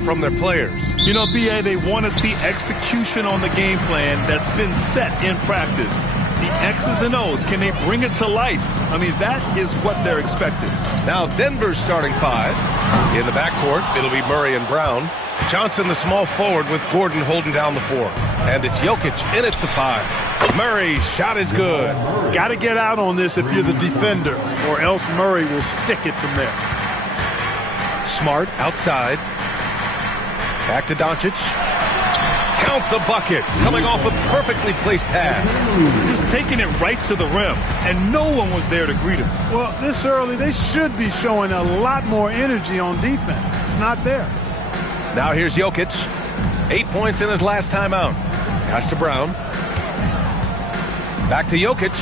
from their players. You know, BA, they want to see execution on the game plan that's been set in practice. The X's and O's, can they bring it to life? I mean, that is what they're expecting. Now Denver's starting five. In the backcourt, it'll be Murray and Brown. Johnson, the small forward, with Gordon holding down the four. And it's Jokic in at the five. Murray's shot is good. Got to get out on this if you're the defender, or else Murray will stick it from there. Smart outside. Back to Doncic. Count the bucket. Coming off a perfectly placed pass. Just taking it right to the rim, and no one was there to greet him. Well, this early, they should be showing a lot more energy on defense. It's not there. Now here's Jokic. 8 points in his last timeout. Pass to Brown. Back to Jokic.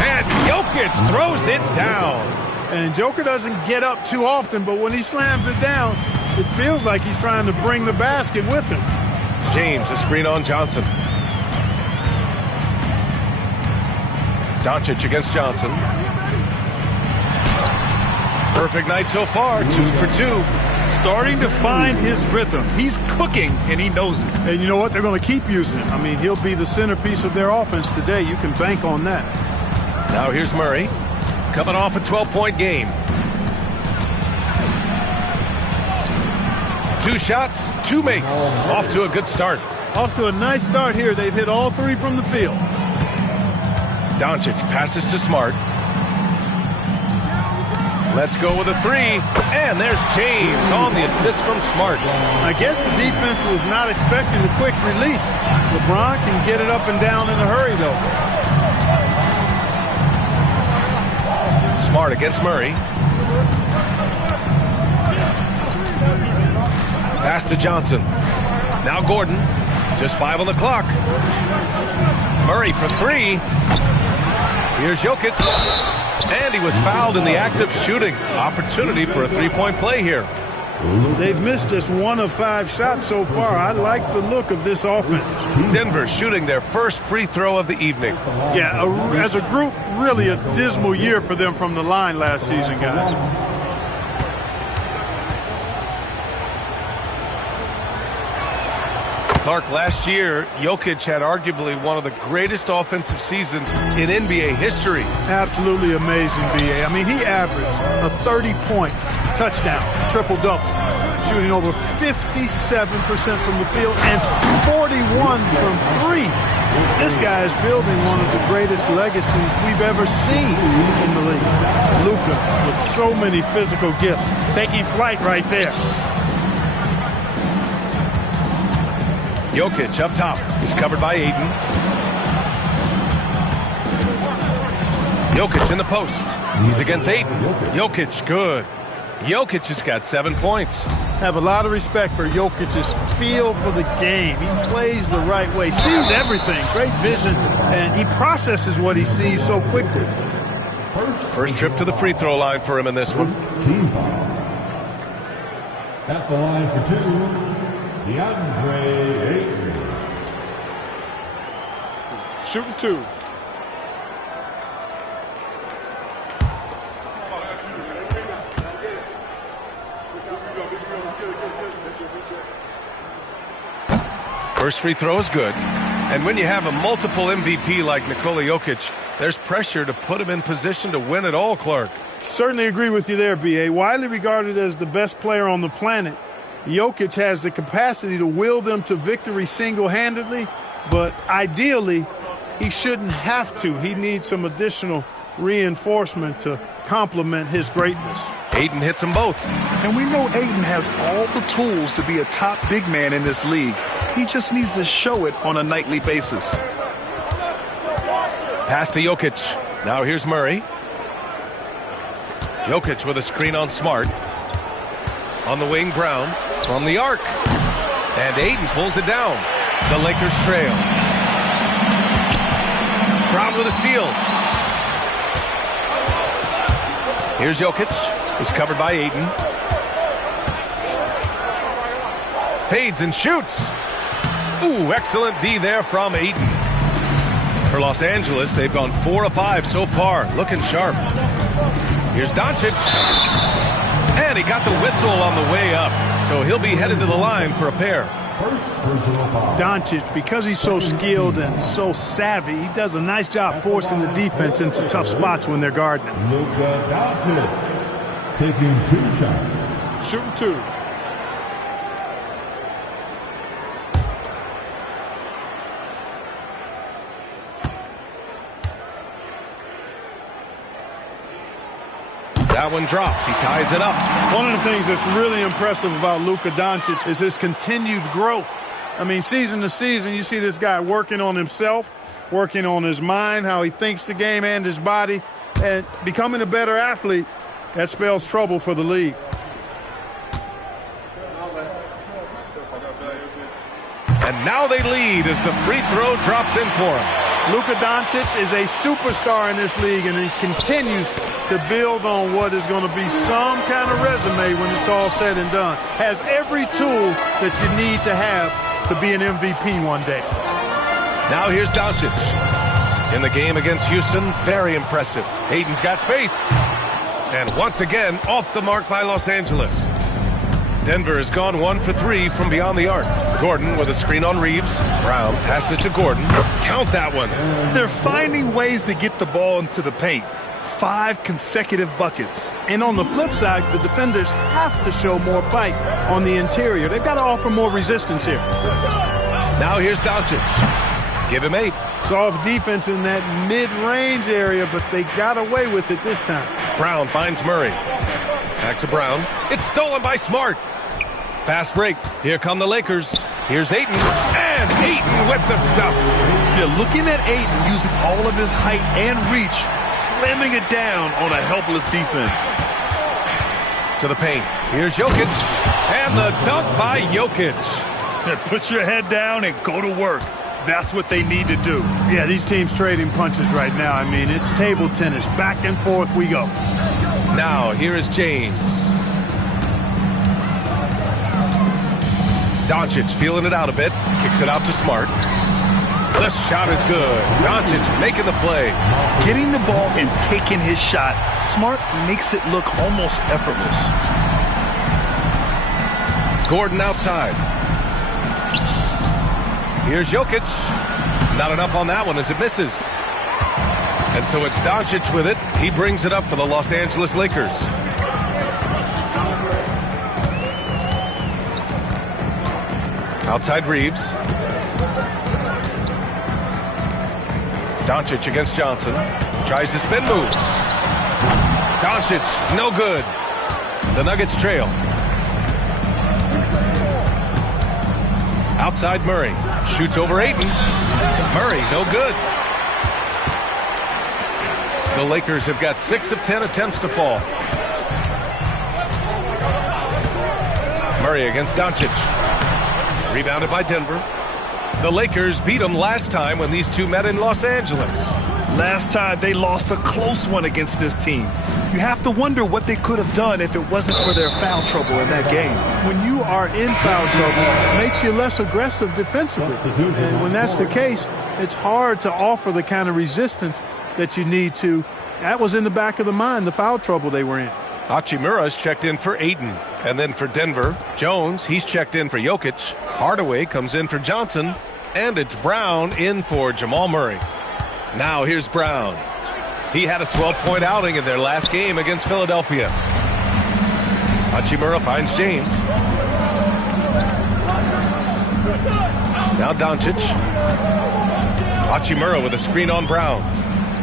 And Jokic throws it down. And Joker doesn't get up too often, but when he slams it down, it feels like he's trying to bring the basket with him. James, a screen on Johnson. Doncic against Johnson. Perfect night so far, 2 for 2. Starting to find his rhythm. He's cooking, and he knows it. And you know what? They're going to keep using him. I mean, he'll be the centerpiece of their offense today. You can bank on that. Now here's Murray, coming off a 12-point game. 2 shots, 2 makes. Off to a good start. Off to a nice start here. They've hit all 3 from the field. Doncic passes to Smart. Let's go with a 3. And there's James on the assist from Smart. I guess the defense was not expecting the quick release. LeBron can get it up and down in a hurry, though. Smart against Murray. Pass to Johnson. Now Gordon. Just 5 on the clock. Murray for 3. Here's Jokic. And he was fouled in the act of shooting. Opportunity for a 3-point play here. They've missed just 1 of 5 shots so far. I like the look of this offense. Denver shooting their first free throw of the evening. Yeah, as a group, really a dismal year for them from the line last season, guys. Clark, last year, Jokic had arguably one of the greatest offensive seasons in NBA history. Absolutely amazing, BA. I mean, he averaged a 30-point touchdown, triple-double, shooting over 57% from the field and 41 from 3. This guy is building one of the greatest legacies we've ever seen in the league. Luka, with so many physical gifts, taking flight right there. Jokic up top. He's covered by Ayton. Jokic in the post. He's against Ayton. Jokic, good. Jokic has got 7 points. Have a lot of respect for Jokic's feel for the game. He plays the right way, sees everything, great vision, and he processes what he sees so quickly. First trip to the free throw line for him in this one. Team foul. At the line for 2. DeAndre Ayton. Shooting 2. First free throw is good. And when you have a multiple MVP like Nikola Jokic, there's pressure to put him in position to win it all, Clark. Certainly agree with you there, B.A. Widely regarded as the best player on the planet, Jokic has the capacity to will them to victory single-handedly, but ideally, he shouldn't have to. He needs some additional reinforcement to complement his greatness. Ayton hits them both. And we know Ayton has all the tools to be a top big man in this league. He just needs to show it on a nightly basis. Pass to Jokic. Now here's Murray. Jokic with a screen on Smart. On the wing, Brown from the arc. And Ayton pulls it down. The Lakers trail. Brown with a steal. Here's Jokic. He's covered by Ayton. Fades and shoots. Ooh, excellent D there from Ayton. For Los Angeles, they've gone 4 of 5 so far. Looking sharp. Here's Doncic. And he got the whistle on the way up. So he'll be headed to the line for a pair. First personal foul. Doncic, because he's so skilled and so savvy, he does a nice job forcing the defense into tough spots when they're guarding him. Luka Doncic taking 2 shots. Shooting 2. That one drops. He ties it up. One of the things that's really impressive about Luka Doncic is his continued growth. I mean, season to season, you see this guy working on himself, working on his mind, how he thinks the game and his body, and becoming a better athlete. That spells trouble for the league. And now they lead as the free throw drops in for him. Luka Doncic is a superstar in this league, and he continues to build on what is going to be some kind of resume when it's all said and done. Has every tool that you need to have to be an MVP one day. Now here's Doncic. In the game against Houston, very impressive. Hayden's got space. And once again, off the mark by Los Angeles. Denver has gone 1 for 3 from beyond the arc. Gordon with a screen on Reeves. Brown passes to Gordon. Count that one. They're finding ways to get the ball into the paint. 5 consecutive buckets. And on the flip side, the defenders have to show more fight on the interior. They've got to offer more resistance here. Now here's Doncic. Give him 8. Soft defense in that mid-range area, but they got away with it this time. Brown finds Murray. Back to Brown. It's stolen by Smart. Fast break. Here come the Lakers. Here's Ayton. And Ayton with the stuff. Yeah, looking at Ayton using all of his height and reach, slamming it down on a helpless defense. To the paint. Here's Jokic. And the dunk by Jokic. Put your head down and go to work. That's what they need to do. Yeah, these teams trading punches right now. I mean, it's table tennis. Back and forth we go. Now, here is James. Doncic feeling it out a bit. Kicks it out to Smart. The shot is good. Doncic making the play. Getting the ball and taking his shot. Smart makes it look almost effortless. Gordon outside. Here's Jokic. Not enough on that one as it misses. And so it's Doncic with it. He brings it up for the Los Angeles Lakers. Outside Reeves. Doncic against Johnson. Tries the spin move. Doncic, no good. The Nuggets trail. Outside Murray. Shoots over Ayton. Murray, no good. The Lakers have got 6 of 10 attempts to fall. Murray against Doncic. Rebounded by Denver. The Lakers beat them last time when these two met in Los Angeles. Last time they lost a close one against this team. You have to wonder what they could have done if it wasn't for their foul trouble in that game. When you are in foul trouble, it makes you less aggressive defensively. And when that's the case, it's hard to offer the kind of resistance that you need to. That was in the back of the mind, the foul trouble they were in. Hachimura's checked in for Ayton. And then for Denver, Jones, he's checked in for Jokic. Hardaway comes in for Johnson. And it's Brown in for Jamal Murray. Now here's Brown. He had a 12-point outing in their last game against Philadelphia. Hachimura finds James. Now Doncic. Hachimura with a screen on Brown.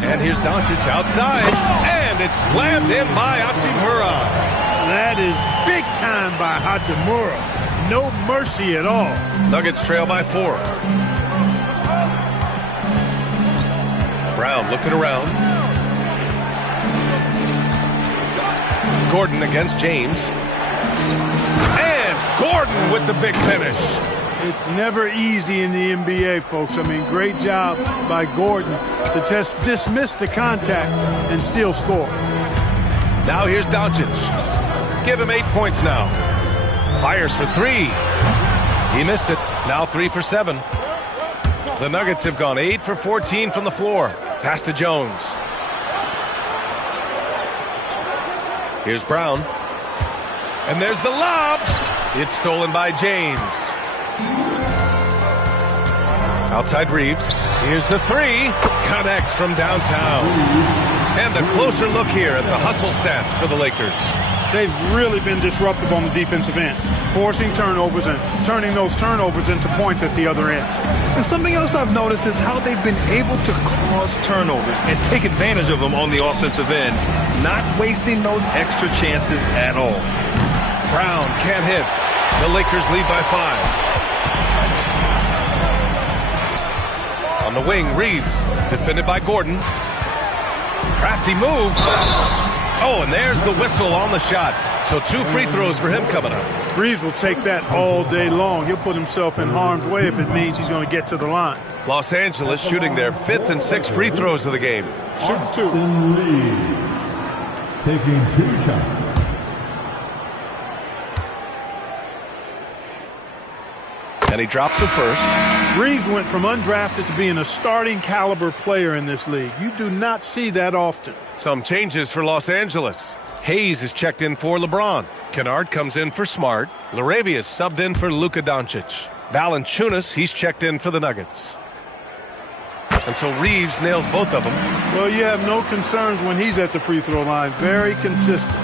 And here's Doncic outside. And it's slammed in by Hachimura. That is big time by Hachimura. No mercy at all. Nuggets trail by 4. Brown looking around. Gordon against James. And Gordon with the big finish. It's never easy in the NBA, folks. I mean, great job by Gordon to just dismiss the contact and still score. Now here's Doncic. Give him 8 points now. Fires for 3. He missed it. Now 3 for 7. The Nuggets have gone 8 for 14 from the floor. Pass to Jones. Here's Brown. And there's the lob. It's stolen by James. Outside Reeves. Here's the three. Connects from downtown. And a closer look here at the hustle stats for the Lakers. They've really been disruptive on the defensive end, forcing turnovers and turning those turnovers into points at the other end. And something else I've noticed is how they've been able to cause turnovers and take advantage of them on the offensive end, not wasting those extra chances at all. Brown can't hit. The Lakers lead by 5. On the wing, Reeves, defended by Gordon. Crafty move. Oh, and there's the whistle on the shot. So 2 free throws for him coming up. Reeves will take that all day long. He'll put himself in harm's way if it means he's going to get to the line. Los Angeles shooting their 5th and 6th free throws of the game. Shoot 2. Reeves taking 2 shots. And he drops the first. Reeves went from undrafted to being a starting caliber player in this league. You do not see that often. Some changes for Los Angeles. Hayes is checked in for LeBron. Kennard comes in for Smart. Laravia is subbed in for Luka Doncic. Valanciunas, he's checked in for the Nuggets. And so Reeves nails both of them. Well, you have no concerns when he's at the free throw line. Very consistent.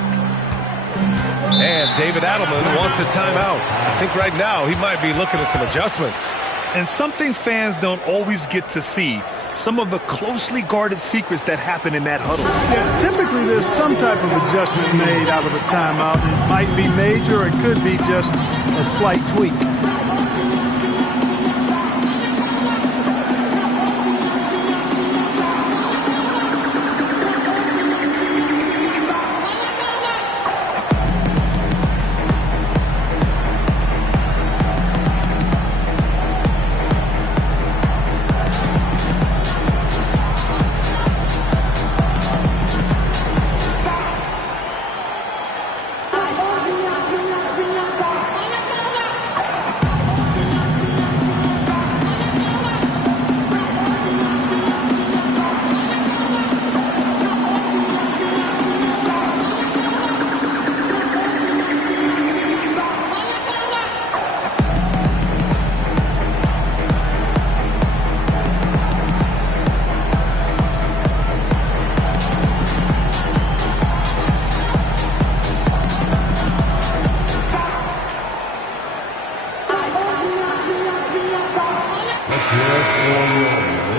And David Adelman wants a timeout. I think right now he might be looking at some adjustments. And something fans don't always get to see, some of the closely guarded secrets that happen in that huddle. Yeah, typically there's some type of adjustment made out of a timeout. It might be major, or it could be just a slight tweak.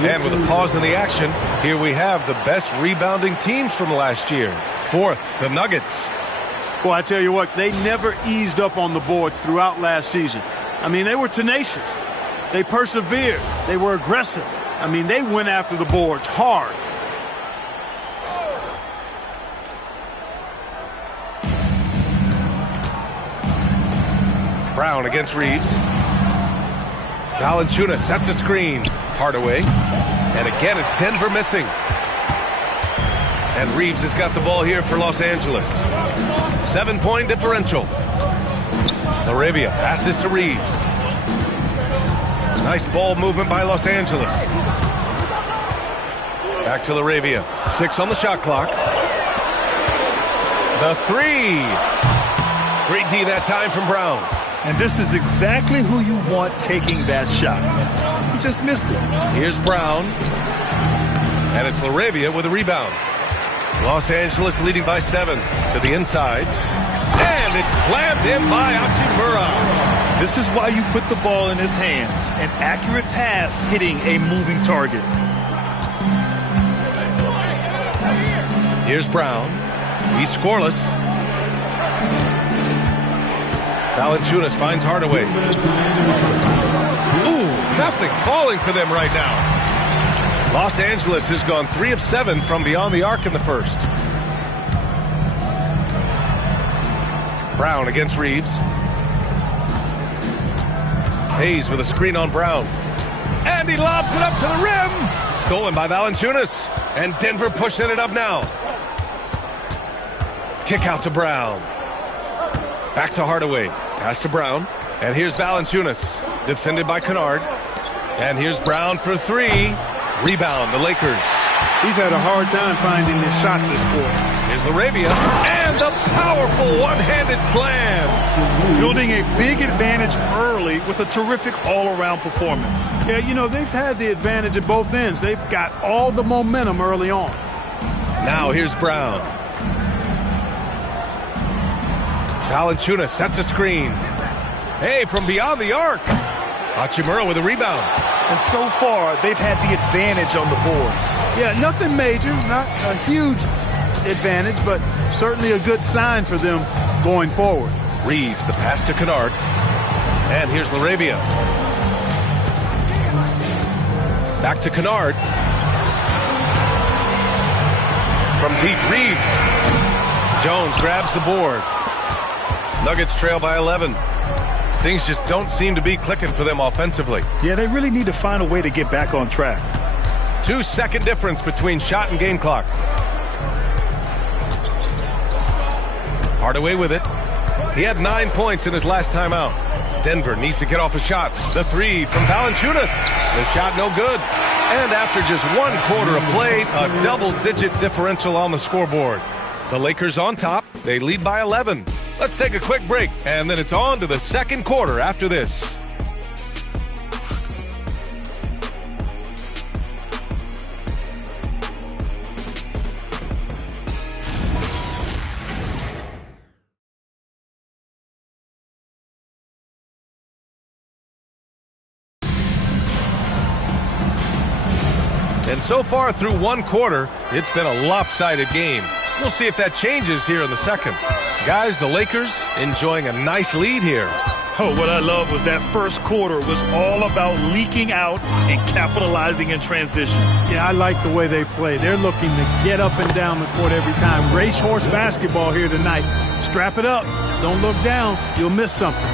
And with a pause in the action, here we have the best rebounding teams from last year. 4th, the Nuggets. Well, I tell you what, they never eased up on the boards throughout last season. I mean, they were tenacious. They persevered. They were aggressive. I mean, they went after the boards hard. Brown against Reeves. Valanciunas sets a screen. Hardaway. And again, it's Denver missing. And Reeves has got the ball here for Los Angeles. 7-point differential. Laravia passes to Reeves. Nice ball movement by Los Angeles. Back to Laravia. 6 on the shot clock. The 3. Great D that time from Brown. And this is exactly who you want taking that shot. He just missed it. Here's Brown. And it's Laravia with a rebound. Los Angeles leading by 7 to the inside. And it's slammed in by Hachimura. This is why you put the ball in his hands. An accurate pass hitting a moving target. Here's Brown. He's scoreless. Valanciunas finds Hardaway. Ooh, nothing falling for them right now. Los Angeles has gone 3 of 7 from beyond the arc in the first. Brown against Reeves. Hayes with a screen on Brown. And he lobs it up to the rim. Stolen by Valanciunas. And Denver pushing it up now. Kick out to Brown. Back to Hardaway. Pass to Brown. And here's Valanciunas. Defended by Kennard. And here's Brown for 3. Rebound, the Lakers. He's had a hard time finding his shot this quarter. Here's Laravia, and the powerful one-handed slam. Building a big advantage early with a terrific all-around performance. Yeah, you know, they've had the advantage at both ends. They've got all the momentum early on. Now here's Brown. Valanciunas sets a screen. Hey, from beyond the arc. Hachimura with a rebound. And so far, they've had the advantage on the boards. Yeah, nothing major, not a huge advantage, but certainly a good sign for them going forward. Reeves, the pass to Kunad. And here's Laravia. Back to Kunad. From deep, Reeves. Jones grabs the board. Nuggets trail by 11. Things just don't seem to be clicking for them offensively. Yeah, they really need to find a way to get back on track. 2-second difference between shot and game clock. Hardaway with it. He had 9 points in his last time out. Denver needs to get off a shot. The three from Valanciunas. The shot no good. And after just 1 quarter of play, a double-digit differential on the scoreboard. The Lakers on top. They lead by 11. Let's take a quick break, and then it's on to the second quarter after this. And so far through 1 quarter, it's been a lopsided game. We'll see if that changes here in the second. Guys, the Lakers enjoying a nice lead here. Oh, what I love was that first quarter was all about leaking out and capitalizing in transition. Yeah, I like the way they play. They're looking to get up and down the court every time. Racehorse basketball here tonight. Strap it up. Don't look down. You'll miss something.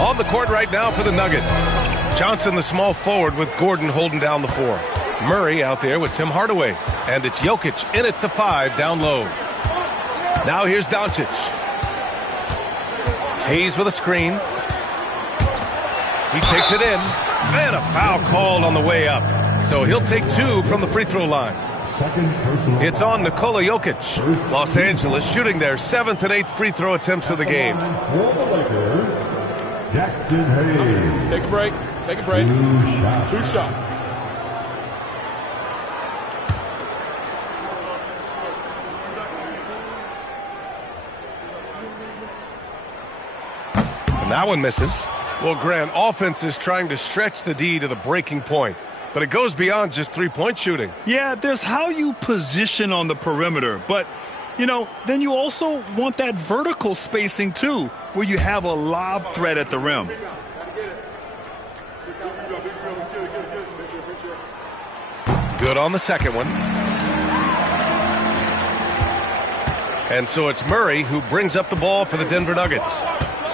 On the court right now for the Nuggets. Johnson, the small forward, with Gordon holding down the 4. Murray out there with Tim Hardaway. And it's Jokic in at the 5 down low. Now here's Doncic. Hayes with a screen. He takes it in. And a foul called on the way up. So he'll take 2 from the free throw line. It's on Nikola Jokic. Los Angeles shooting their 7th and 8th free throw attempts of the game. Take a break. Take a break. 2 shots. And that one misses. Well, Grant, offense is trying to stretch the D to the breaking point, but it goes beyond just three-point shooting. Yeah, there's how you position on the perimeter, but, you know, then you also want that vertical spacing, too, where you have a lob threat at the rim. Good on the second one. And so it's Murray who brings up the ball for the Denver Nuggets.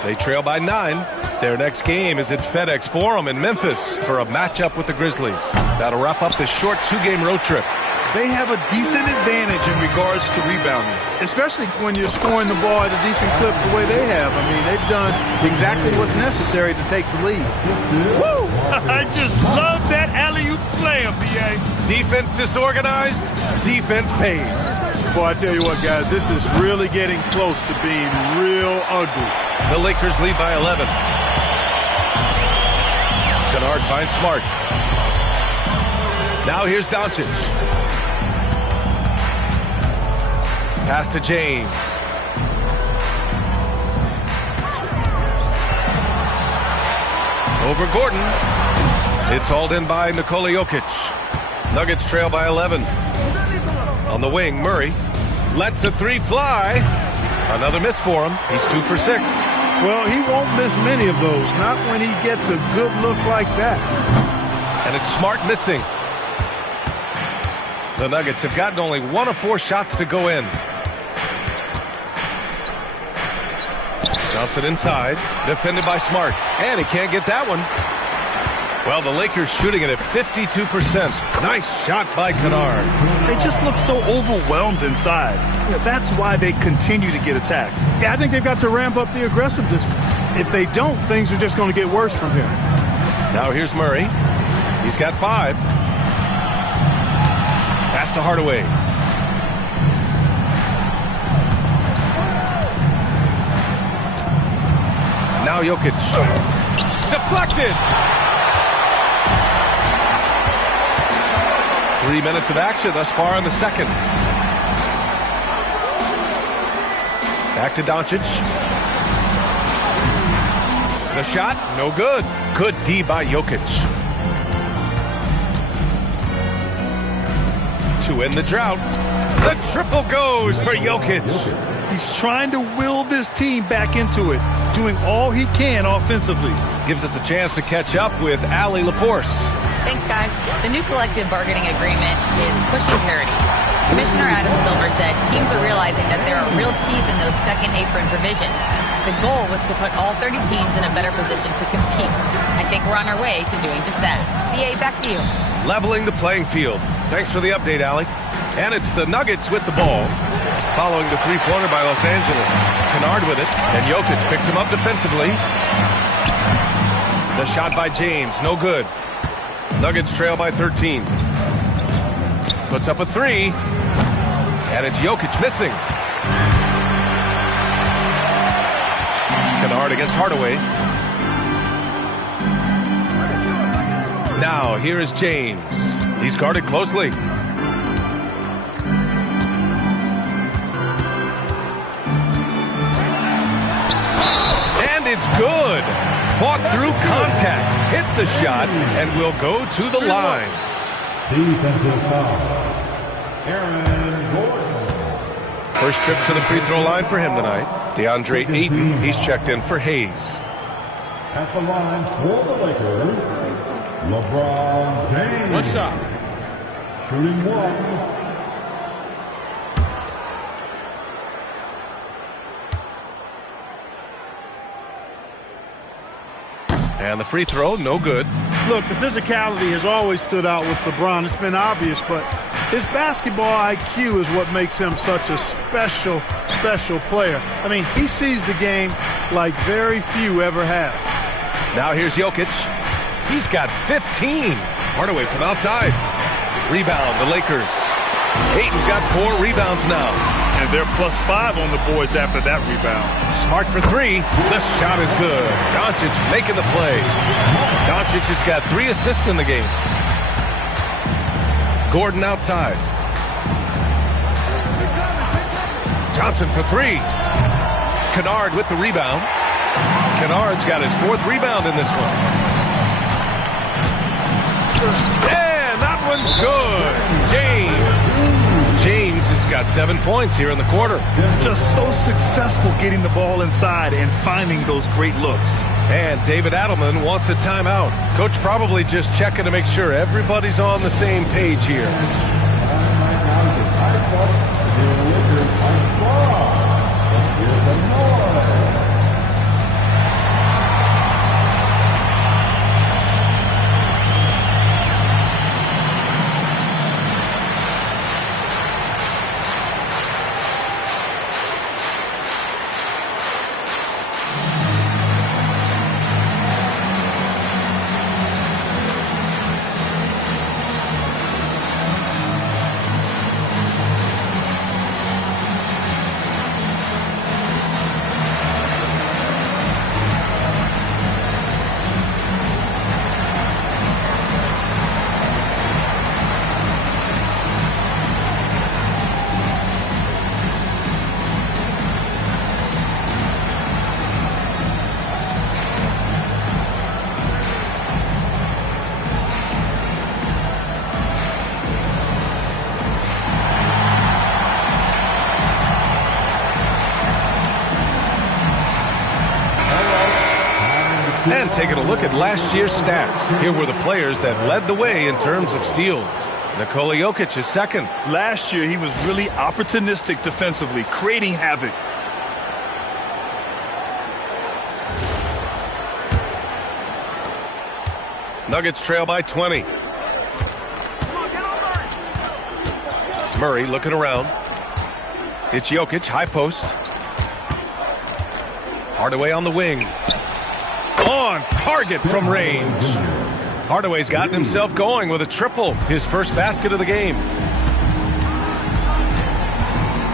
They trail by 9. Their next game is at FedEx Forum in Memphis for a matchup with the Grizzlies. That'll wrap up this short 2-game road trip. They have a decent advantage in regards to rebounding. Especially when you're scoring the ball at a decent clip the way they have. I mean, they've done exactly what's necessary to take the lead. Woo! I just love that alley-oop slam, B.A. Defense disorganized, defense pays. Boy, I tell you what, guys, this is really getting close to being real ugly. The Lakers lead by 11. Kunad finds Smart. Now here's Doncic. Pass to James. Over Gordon. It's hauled in by Nikola Jokic. Nuggets trail by 11. On the wing, Murray lets the 3 fly. Another miss for him. He's 2 for 6. Well, he won't miss many of those, not when he gets a good look like that. And it's Smart missing. The Nuggets have gotten only 1 of 4 shots to go in. Johnson inside, defended by Smart. And he can't get that one. Well, the Lakers shooting it at 52%. Nice shot by Kunad. They just look so overwhelmed inside. Yeah, that's why they continue to get attacked. Yeah, I think they've got to ramp up the aggressiveness. If they don't, things are just going to get worse from here. Now here's Murray. He's got 5. Pass to Hardaway. Now Jokic. Deflected. 3 minutes of action thus far in the second. Back to Doncic. The shot, no good. Good D by Jokic. To end the drought. The triple goes for Jokic. He's trying to will this team back into it, doing all he can offensively. Gives us a chance to catch up with Allie LaForce. Thanks, guys. The new collective bargaining agreement is pushing parity. Commissioner Adam Silver said teams are realizing that there are real teeth in those second apron provisions. The goal was to put all 30 teams in a better position to compete. I think we're on our way to doing just that. BA, back to you. Leveling the playing field. Thanks for the update, Allie. And it's the Nuggets with the ball. Following the three-pointer by Los Angeles. Kunad with it, and Jokic picks him up defensively. The shot by James, no good. Nuggets trail by 13. Puts up a three. And it's Jokic missing. Kunad against Hardaway. Now, here is James. He's guarded closely. And it's good. Fought through contact, hit the shot, and will go to the line. Defensive foul. Aaron Gordon. First trip to the free throw line for him tonight. DeAndre Ayton, he's checked in for Hayes. At the line for the Lakers, LeBron James. One shot. Shooting one. And the free throw, no good. Look, the physicality has always stood out with LeBron. It's been obvious, but his basketball IQ is what makes him such a special player. I mean, he sees the game like very few ever have. Now here's Jokic. He's got 15. Hardaway from outside. Rebound, the Lakers. Ayton's got 4 rebounds now. And they're +5 on the boards after that rebound. Smart for 3. The shot is good. Doncic making the play. Doncic has got 3 assists in the game. Gordon outside. Johnson for 3. Kunad with the rebound. Kennard's got his 4th rebound in this one. And that one's good. James has got 7 points here in the quarter. Just so successful getting the ball inside and finding those great looks. And David Adelman wants a timeout. Coach probably just checking to make sure everybody's on the same page here. And taking a look at last year's stats. Here were the players that led the way in terms of steals. Nikola Jokic is second. Last year, he was really opportunistic defensively, creating havoc. Nuggets trail by 20. Murray looking around. It's Jokic, high post. Hardaway on the wing. On target from range. Hardaway's gotten himself going with a triple, his first basket of the game.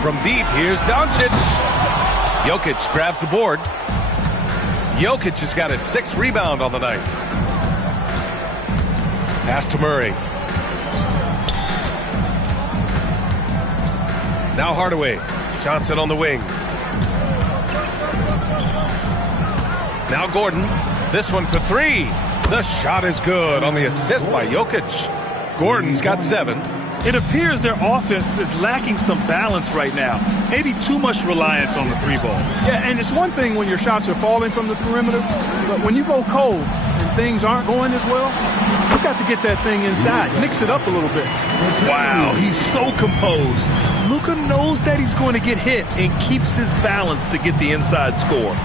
From deep, here's Doncic. Jokic grabs the board. Jokic has got his 6th rebound on the night. Pass to Murray. Now Hardaway. Johnson on the wing. Now Gordon. This one for 3. The shot is good on the assist by Jokic. Gordon's got 7. It appears their offense is lacking some balance right now. Maybe too much reliance on the 3-ball. Yeah, and it's one thing when your shots are falling from the perimeter, but when you go cold and things aren't going as well, you've got to get that thing inside. Mix it up a little bit. Wow, he's so composed. Luka knows that he's going to get hit and keeps his balance to get the inside score.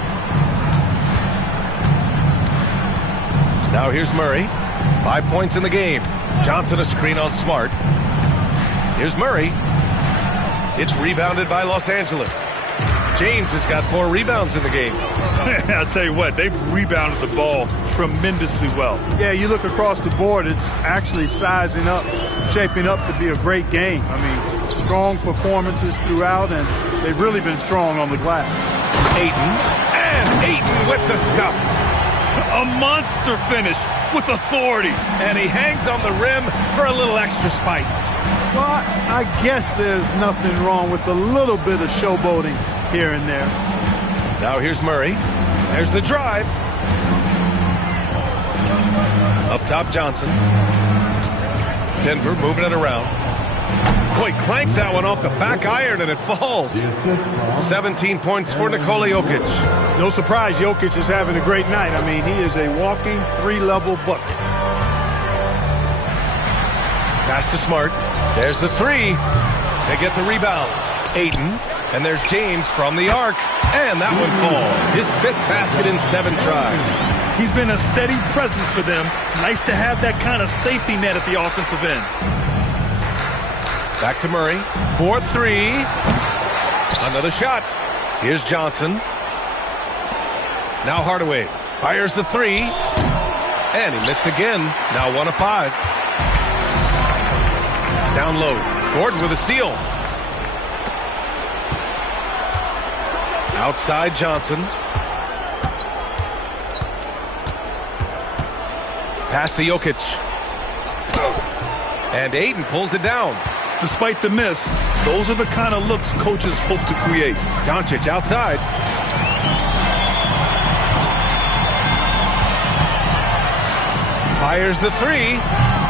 Now here's Murray. 5 points in the game. Johnson a screen on Smart. Here's Murray. It's rebounded by Los Angeles. James has got 4 rebounds in the game. I'll tell you what, they've rebounded the ball tremendously well. Yeah, you look across the board, it's actually sizing up, shaping up to be a great game. I mean, strong performances throughout, and they've really been strong on the glass. Ayton with the scuff. A monster finish with authority. And he hangs on the rim for a little extra spice. Well, I guess there's nothing wrong with a little bit of showboating here and there. Now here's Murray. There's the drive. Up top, Johnson. Denver moving it around. Boy, clanks that one off the back iron and it falls. 17 points for Nikola Jokic. No surprise Jokic is having a great night. I mean, he is a walking 3-level bucket. Pass to Smart. There's the 3. They get the rebound. Ayton. And there's James from the arc. And that one falls. His 5th basket in 7 tries. He's been a steady presence for them. Nice to have that kind of safety net at the offensive end. Back to Murray. 4-3. Another shot. Here's Johnson. Now Hardaway. Fires the 3. And he missed again. Now 1 of 5. Down low. Gordon with a steal. Outside Johnson. Pass to Jokic. And Ayton pulls it down. Despite the miss, those are the kind of looks coaches hope to create. Doncic outside. Fires the 3.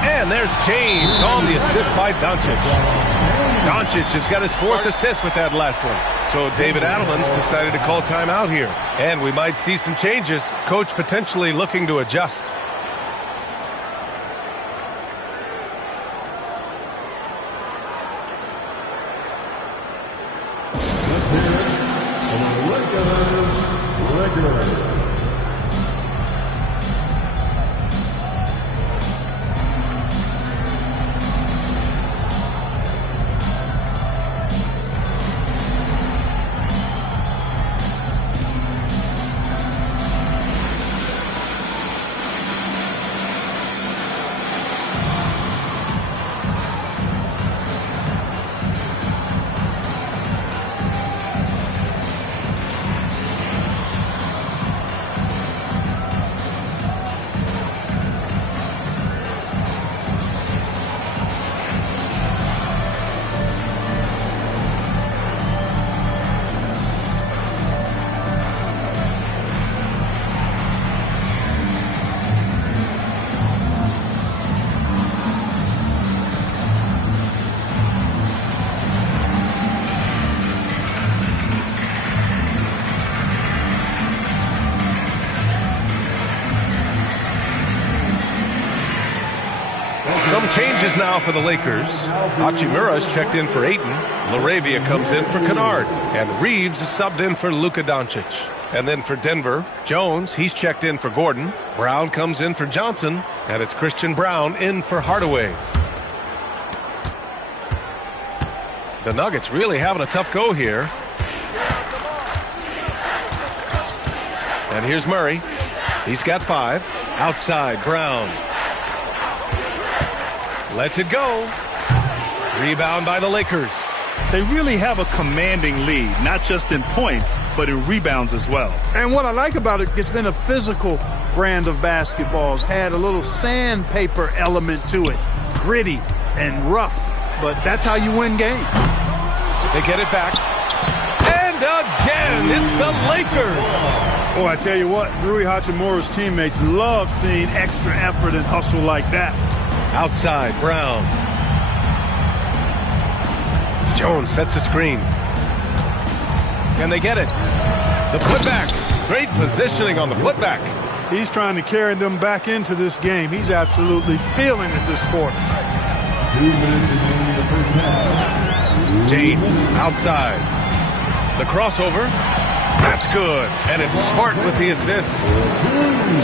And there's James on the assist by Doncic. Doncic has got his 4th assist with that last one. So David Adelman's decided to call timeout here. And we might see some changes. Coach potentially looking to adjust. Some changes now for the Lakers. Hachimura's checked in for Ayton. Laravia comes in for Kunad. And Reeves is subbed in for Luka Doncic. And then for Denver, Jones, he's checked in for Gordon. Brown comes in for Johnson. And it's Christian Brown in for Hardaway. The Nuggets really having a tough go here. And here's Murray. He's got 5. Outside, Brown. Lets it go. Rebound by the Lakers. They really have a commanding lead, not just in points, but in rebounds as well. And what I like about it, it's been a physical brand of basketball. It's had a little sandpaper element to it, gritty and rough, but that's how you win games. They get it back. And again, it's the Lakers. Oh, I tell you what, Rui Hachimura's teammates love seeing extra effort and hustle like that. Outside, Brown. Jones sets a screen. Can they get it? The putback. Great positioning on the putback. He's trying to carry them back into this game. He's absolutely feeling it this quarter. 2 minutes remaining in the first half. James outside. The crossover. That's good. And it's Smart with the assist.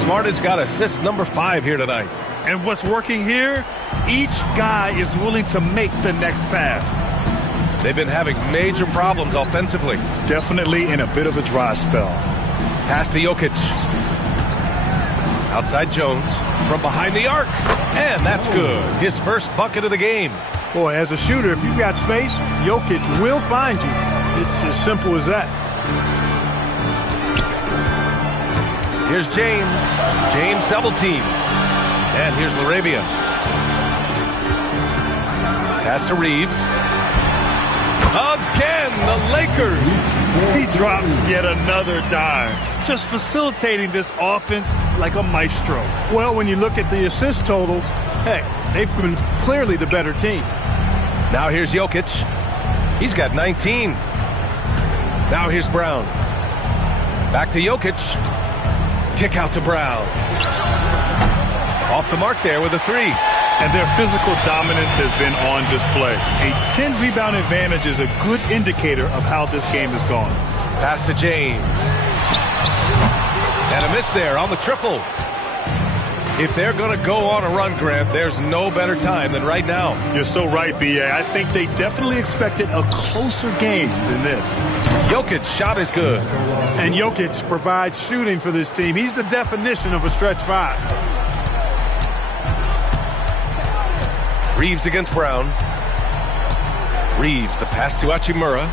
Smart has got assist number 5 here tonight. And what's working here? Each guy is willing to make the next pass. They've been having major problems offensively. Definitely in a bit of a dry spell. Pass to Jokic. Outside Jones. From behind the arc. And that's good. His first bucket of the game. Boy, as a shooter, if you've got space, Jokic will find you. It's as simple as that. Here's James. James double teamed. And here's Laravia. Pass to Reeves. Again, the Lakers. He drops yet another dime, just facilitating this offense like a maestro. Well, when you look at the assist totals, hey, they've been clearly the better team. Now here's Jokic. He's got 19. Now here's Brown. Back to Jokic. Kick out to Brown. Off the mark there with a 3. And their physical dominance has been on display. A 10-rebound advantage is a good indicator of how this game has gone. Pass to James. And a miss there on the triple. If they're going to go on a run, Grant, there's no better time than right now. You're so right, B.A. I think they definitely expected a closer game than this. Jokic shot is good. And Jokic provides shooting for this team. He's the definition of a stretch 5. Reeves against Brown. Reeves, the pass to Hachimura.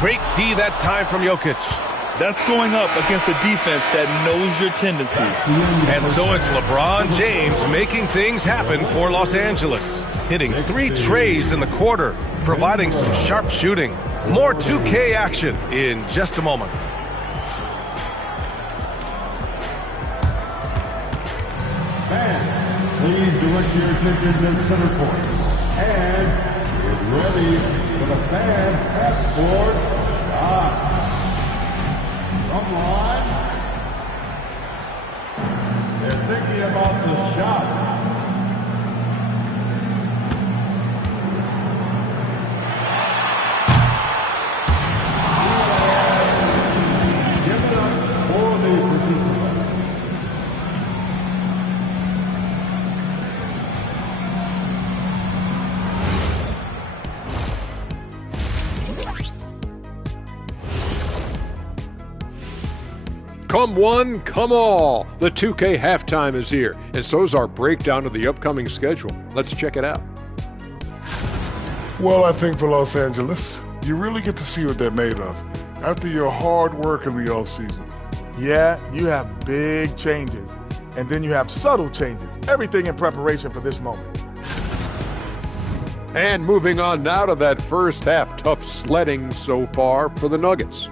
Great D that time from Jokic. That's going up against a defense that knows your tendencies. And so it's LeBron James making things happen for Los Angeles. Hitting 3 trays in the quarter, providing some sharp shooting. More 2K action in just a moment. Please direct your attention to center court. And get ready for the fans half court shot. Come on. They're thinking about the shot. Give it up for the participants. Come one, come all. The 2K halftime is here, and so's our breakdown of the upcoming schedule. Let's check it out. Well, I think for Los Angeles, you really get to see what they're made of after your hard work in the offseason. Yeah, you have big changes, and then you have subtle changes. Everything in preparation for this moment. And moving on now to that first half, tough sledding so far for the Nuggets.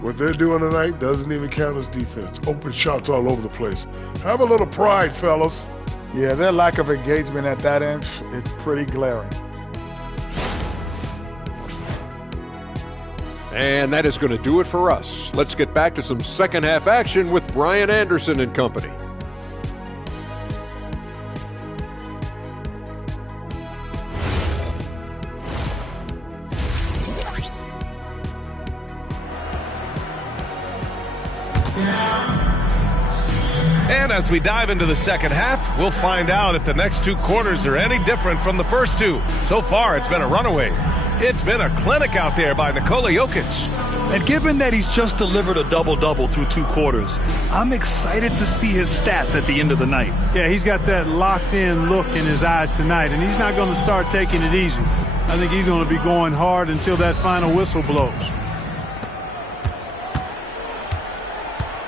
What they're doing tonight doesn't even count as defense. Open shots all over the place. Have a little pride, fellas. Yeah, their lack of engagement at that end is pretty glaring. And that is going to do it for us. Let's get back to some second half action with Brian Anderson and company. And as we dive into the second half, we'll find out if the next 2 quarters are any different from the first 2. So far, it's been a runaway. It's been a clinic out there by Nikola Jokic. And given that he's just delivered a double-double through 2 quarters, I'm excited to see his stats at the end of the night. Yeah, he's got that locked-in look in his eyes tonight, and he's not going to start taking it easy. I think he's going to be going hard until that final whistle blows.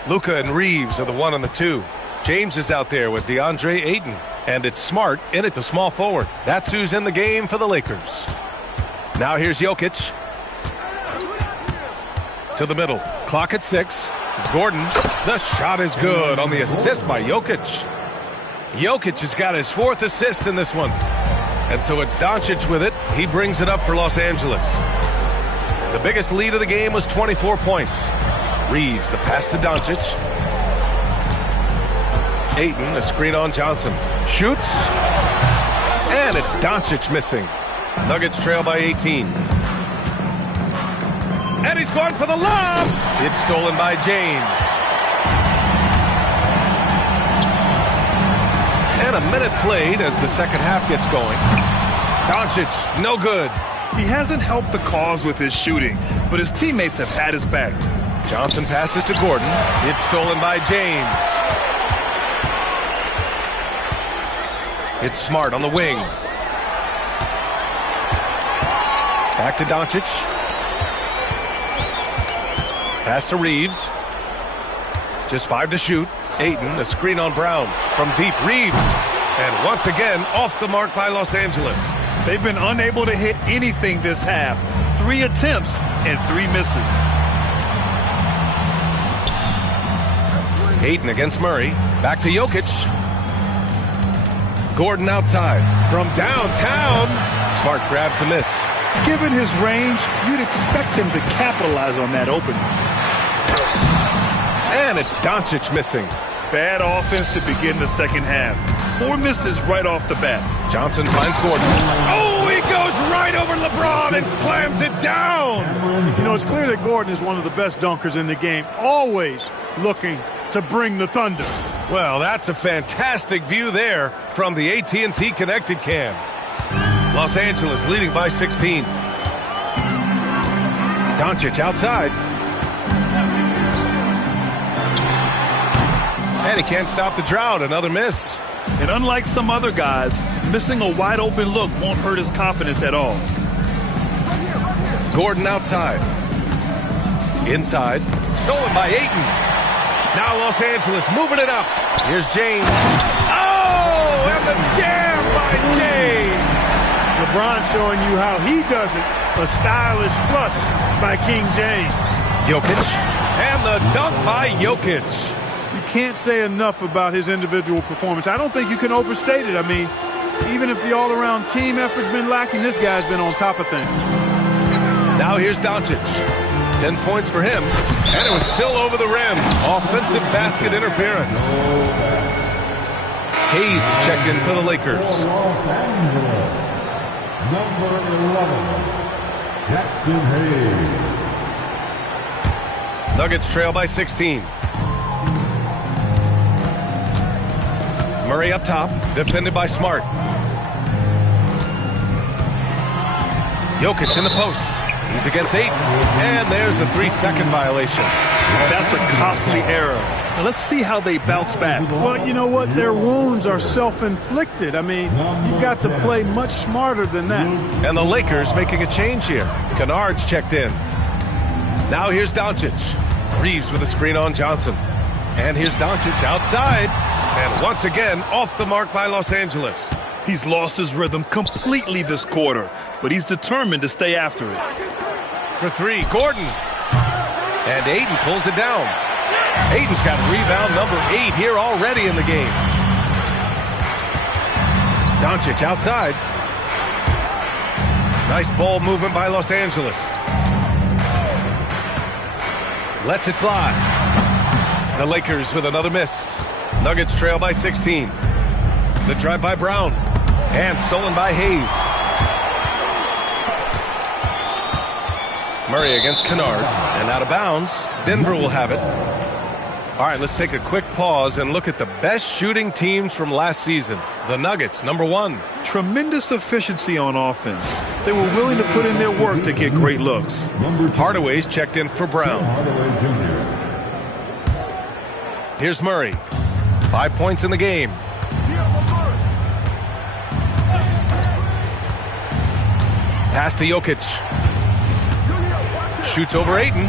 Luka and Reeves are the 1 and the 2. James is out there with DeAndre Ayton. And it's Smart in at the small forward. That's who's in the game for the Lakers. Now here's Jokic. To the middle. Clock at 6. Gordon. The shot is good on the assist by Jokic. Jokic has got his 4th assist in this one. And so it's Doncic with it. He brings it up for Los Angeles. The biggest lead of the game was 24 points. Reeves, the pass to Doncic. Ayton, a screen on Johnson. Shoots. And it's Doncic missing. Nuggets trail by 18. And he's going for the lob. It's stolen by James. And a minute played as the second half gets going. Doncic, no good. He hasn't helped the cause with his shooting, but his teammates have had his back. Johnson passes to Gordon. It's stolen by James. It's Smart on the wing. Back to Doncic. Pass to Reeves. Just 5 to shoot. Ayton, a screen on Brown. From deep, Reeves. And once again, off the mark by Los Angeles. They've been unable to hit anything this half. 3 attempts and 3 misses. Ayton against Murray. Back to Jokic. Gordon outside. From downtown. Smart grabs a miss. Given his range, you'd expect him to capitalize on that opening. And it's Doncic missing. Bad offense to begin the second half. 4 misses right off the bat. Johnson finds Gordon. Oh, he goes right over LeBron and slams it down. You know, it's clear that Gordon is one of the best dunkers in the game, always looking to bring the thunder. Well, that's a fantastic view there from the AT&T Connected Cam. Los Angeles leading by 16. Doncic outside. And he can't stop the drought. Another miss. And unlike some other guys, missing a wide-open look won't hurt his confidence at all. Gordon outside. Inside. Stolen by Ayton. Now Los Angeles moving it up. Here's James. Oh, and the jam by James. LeBron showing you how he does it. A stylish flush by King James. Jokic. And the dunk by Jokic. You can't say enough about his individual performance. I don't think you can overstate it. I mean, even if the all-around team effort's been lacking, this guy's been on top of things. Now here's Doncic. 10 points for him, and it was still over the rim. Offensive basket interference. Hayes checked in for the Lakers. Number 11, Jackson Hayes. Nuggets trail by 16. Murray up top, defended by Smart. Jokic in the post. He's against Ayton, and there's a 3-second violation. That's a costly error. Now let's see how they bounce back. Well, you know what? Their wounds are self-inflicted. I mean, you've got to play much smarter than that. And the Lakers making a change here. Kunad's checked in. Now here's Doncic. Reeves with a screen on Johnson. And here's Doncic outside. And once again, off the mark by Los Angeles. He's lost his rhythm completely this quarter, but he's determined to stay after it. For 3, Gordon. And Ayton pulls it down. Ayton's got rebound number 8 here already in the game. Doncic outside. Nice ball movement by Los Angeles. Lets it fly. The Lakers with another miss. Nuggets trail by 16. The drive by Brown. And stolen by Hayes. Murray against Kunad. And out of bounds. Denver will have it. All right, let's take a quick pause and look at the best shooting teams from last season. The Nuggets, number 1. Tremendous efficiency on offense. They were willing to put in their work to get great looks. Hardaway's checked in for Brown. Here's Murray. 5 points in the game. Pass to Jokic. Shoots over Ayton.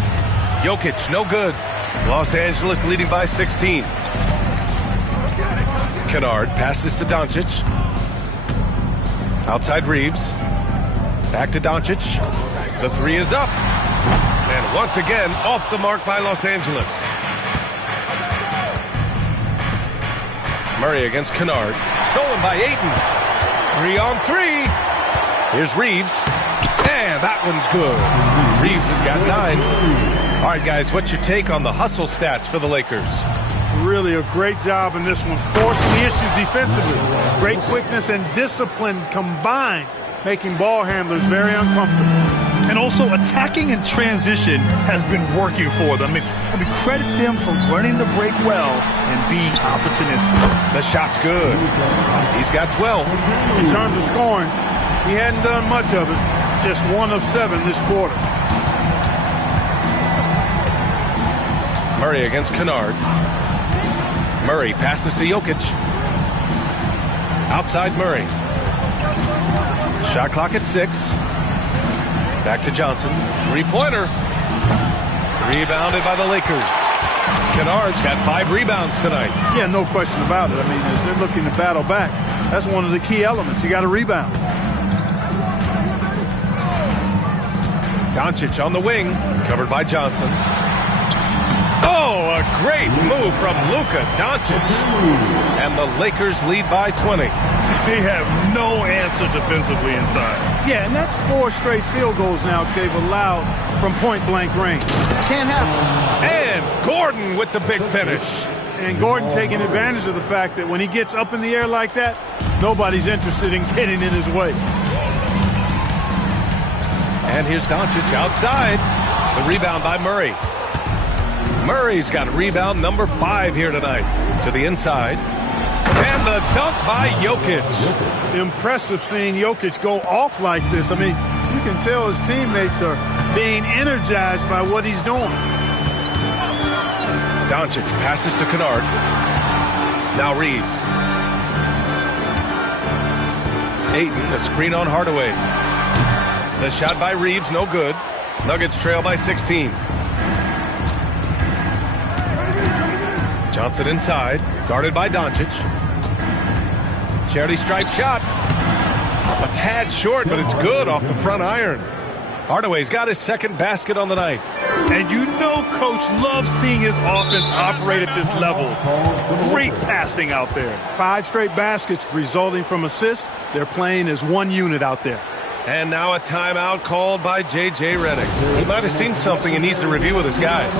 Jokic, no good. Los Angeles leading by 16. Kennard passes to Doncic. Outside Reeves. Back to Doncic. The 3 is up. And once again, off the mark by Los Angeles. Murray against Kennard. Stolen by Ayton. 3 on 3. Here's Reeves. And that one's good. Reeves has got 9. All right, guys, what's your take on the hustle stats for the Lakers? Really a great job in this one. Forcing the issue defensively. Great quickness and discipline combined, making ball handlers very uncomfortable. And also attacking in transition has been working for them. I mean, credit them for running the break well and being opportunistic. The shot's good. He's got 12. In terms of scoring, he hadn't done much of it. Just 1 of 7 this quarter. Murray against Kennard. Murray passes to Jokic. Outside Murray. Shot clock at 6. Back to Johnson. 3-pointer. Rebounded by the Lakers. Kennard's got 5 rebounds tonight. Yeah, no question about it. I mean, as they're looking to battle back, that's one of the key elements. You got to rebound. Doncic on the wing. Covered by Johnson. Oh, a great move from Luka Doncic. And the Lakers lead by 20. They have no answer defensively inside. Yeah, and that's 4 straight field goals now they've allowed from point-blank range. Can't happen. And Gordon with the big finish. And Gordon taking advantage of the fact that when he gets up in the air like that, nobody's interested in getting in his way. And here's Doncic outside. The rebound by Murray. Murray's got rebound number 5 here tonight. To the inside. And the dunk by Jokic. Impressive seeing Jokic go off like this. I mean, you can tell his teammates are being energized by what he's doing. Doncic passes to Kennard. Now Reeves. Ayton, a screen on Hardaway. The shot by Reeves, no good. Nuggets trail by 16. Johnson inside, guarded by Doncic. Charity stripe shot. A tad short, but it's good off the front iron. Hardaway's got his 2nd basket on the night. And you know Coach loves seeing his offense operate at this level. Great passing out there. 5 straight baskets resulting from assists. They're playing as one unit out there. And now a timeout called by J.J. Redick. He might have seen something and needs to review with his guys.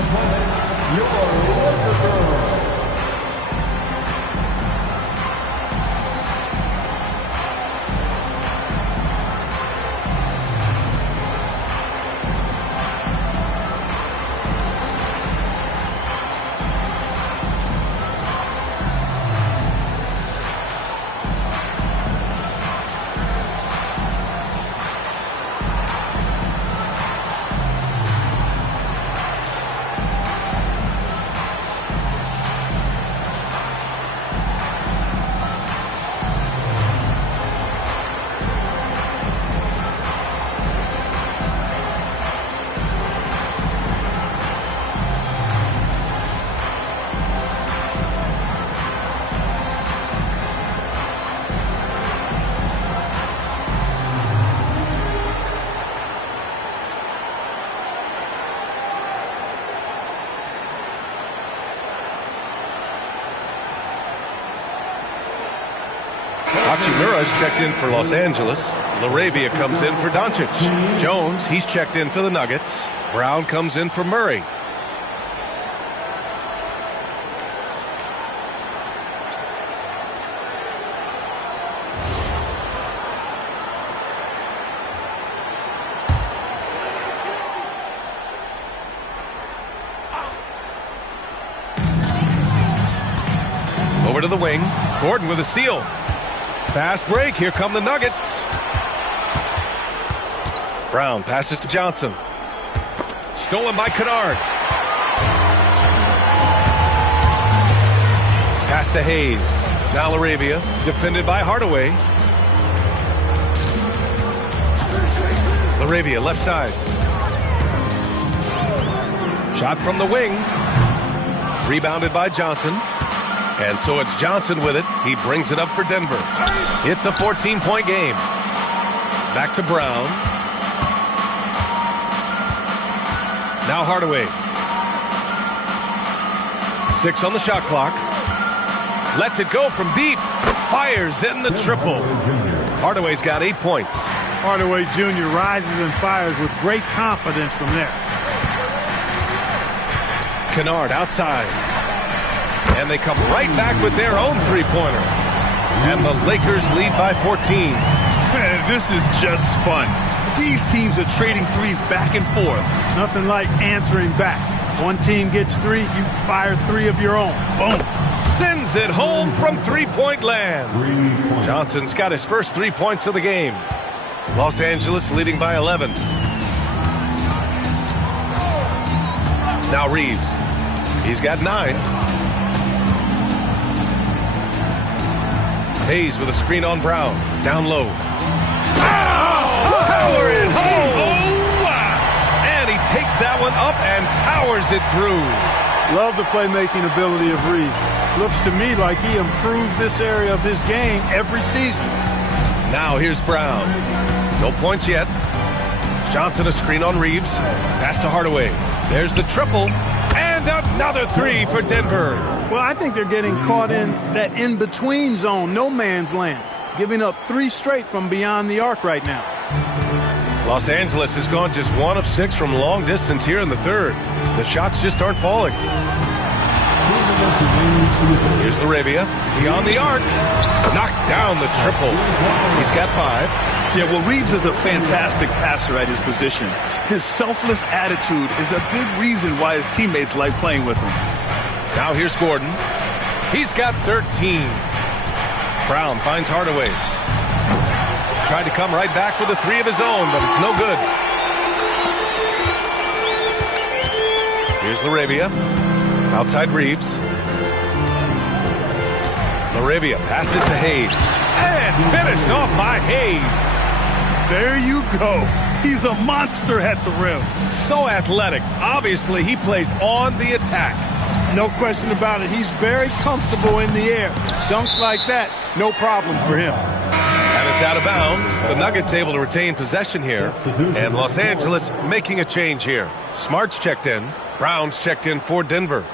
Hachimura's checked in for Los Angeles. LaRavia comes in for Doncic. Jones, he's checked in for the Nuggets. Brown comes in for Murray. Over to the wing. Gordon with a steal. Fast break. Here come the Nuggets. Brown passes to Johnson. Stolen by Kunad. Pass to Hayes. Now Laravia. Defended by Hardaway. Laravia left side. Shot from the wing. Rebounded by Johnson. And so it's Johnson with it. He brings it up for Denver. It's a 14-point game. Back to Brown. Now Hardaway. 6 on the shot clock. Lets it go from deep. Fires in the triple. Hardaway's got 8 points. Hardaway Jr. rises and fires with great confidence from there. Kunad outside. And they come right back with their own three-pointer. And the Lakers lead by 14. Man, this is just fun. These teams are trading threes back and forth. Nothing like answering back. One team gets 3, you fire 3 of your own. Boom. Sends it home from three-point land. Johnson's got his first 3 points of the game. Los Angeles leading by 11. Now Reeves. He's got 9. Hayes with a screen on Brown. Down low. Power it home! Oh, wow! And he takes that one up and powers it through. Love the playmaking ability of Reeves. Looks to me like he improves this area of his game every season. Now here's Brown. No points yet. Johnson a screen on Reeves. Pass to Hardaway. There's the triple. And another 3 for Denver. Well, I think they're getting caught in that in-between zone, no man's land. Giving up 3 straight from beyond the arc right now. Los Angeles has gone just 1 of 6 from long distance here in the third. The shots just aren't falling. Here's Laravia. He on the arc. Knocks down the triple. He's got 5. Yeah, well, Reeves is a fantastic passer at his position. His selfless attitude is a big reason why his teammates like playing with him. Now here's Gordon. He's got 13. Brown finds Hardaway. Tried to come right back with a 3 of his own, but it's no good. Here's Laravia. Outside Reeves. Laravia passes to Hayes. And finished off by Hayes. There you go. He's a monster at the rim. So athletic. Obviously, he plays on the attack. No question about it. He's very comfortable in the air. Dunks like that, no problem for him. And it's out of bounds. The Nuggets able to retain possession here. And Los Angeles making a change here. Smart's checked in. Brown's checked in for Denver.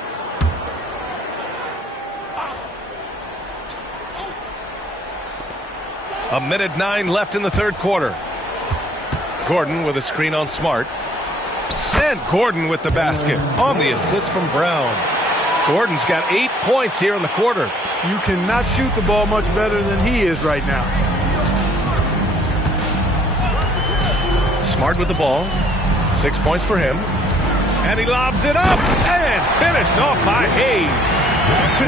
A minute 9 left in the third quarter. Gordon with a screen on Smart. And Gordon with the basket on the assist from Brown. Gordon's got 8 points here in the quarter. You cannot shoot the ball much better than he is right now. Smart with the ball. 6 points for him. And he lobs it up. And finished off by Hayes.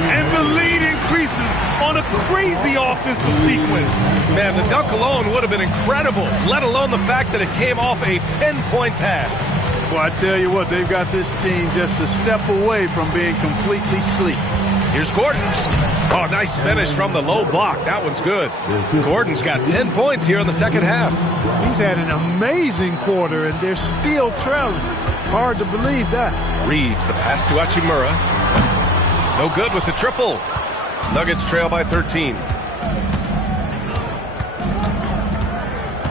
And the lead increases on a crazy offensive sequence. Man, the dunk alone would have been incredible, let alone the fact that it came off a pinpoint pass. Well, I tell you what, they've got this team just a step away from being completely sleek. Here's Gordon. Oh, nice finish from the low block. That one's good. Gordon's got 10 points here in the second half. He's had an amazing quarter, and they're still trailing. Hard to believe that. Reeves, the pass to Hachimura. No good with the triple. Nuggets trail by 13.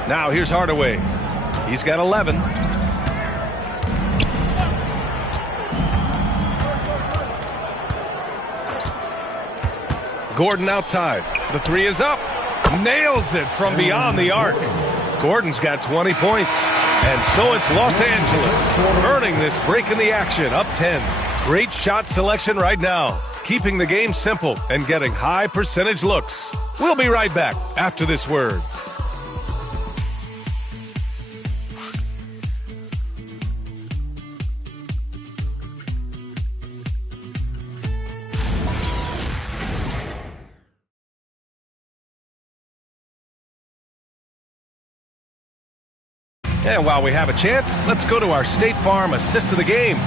Now here's Hardaway. He's got 11. Gordon outside. The 3 is up. Nails it from beyond the arc. Gordon's got 20 points. And so it's Los Angeles earning this break in the action, up 10. Great shot selection right now, keeping the game simple and getting high percentage looks. We'll be right back after this word. And while we have a chance, let's go to our State Farm assist of the game.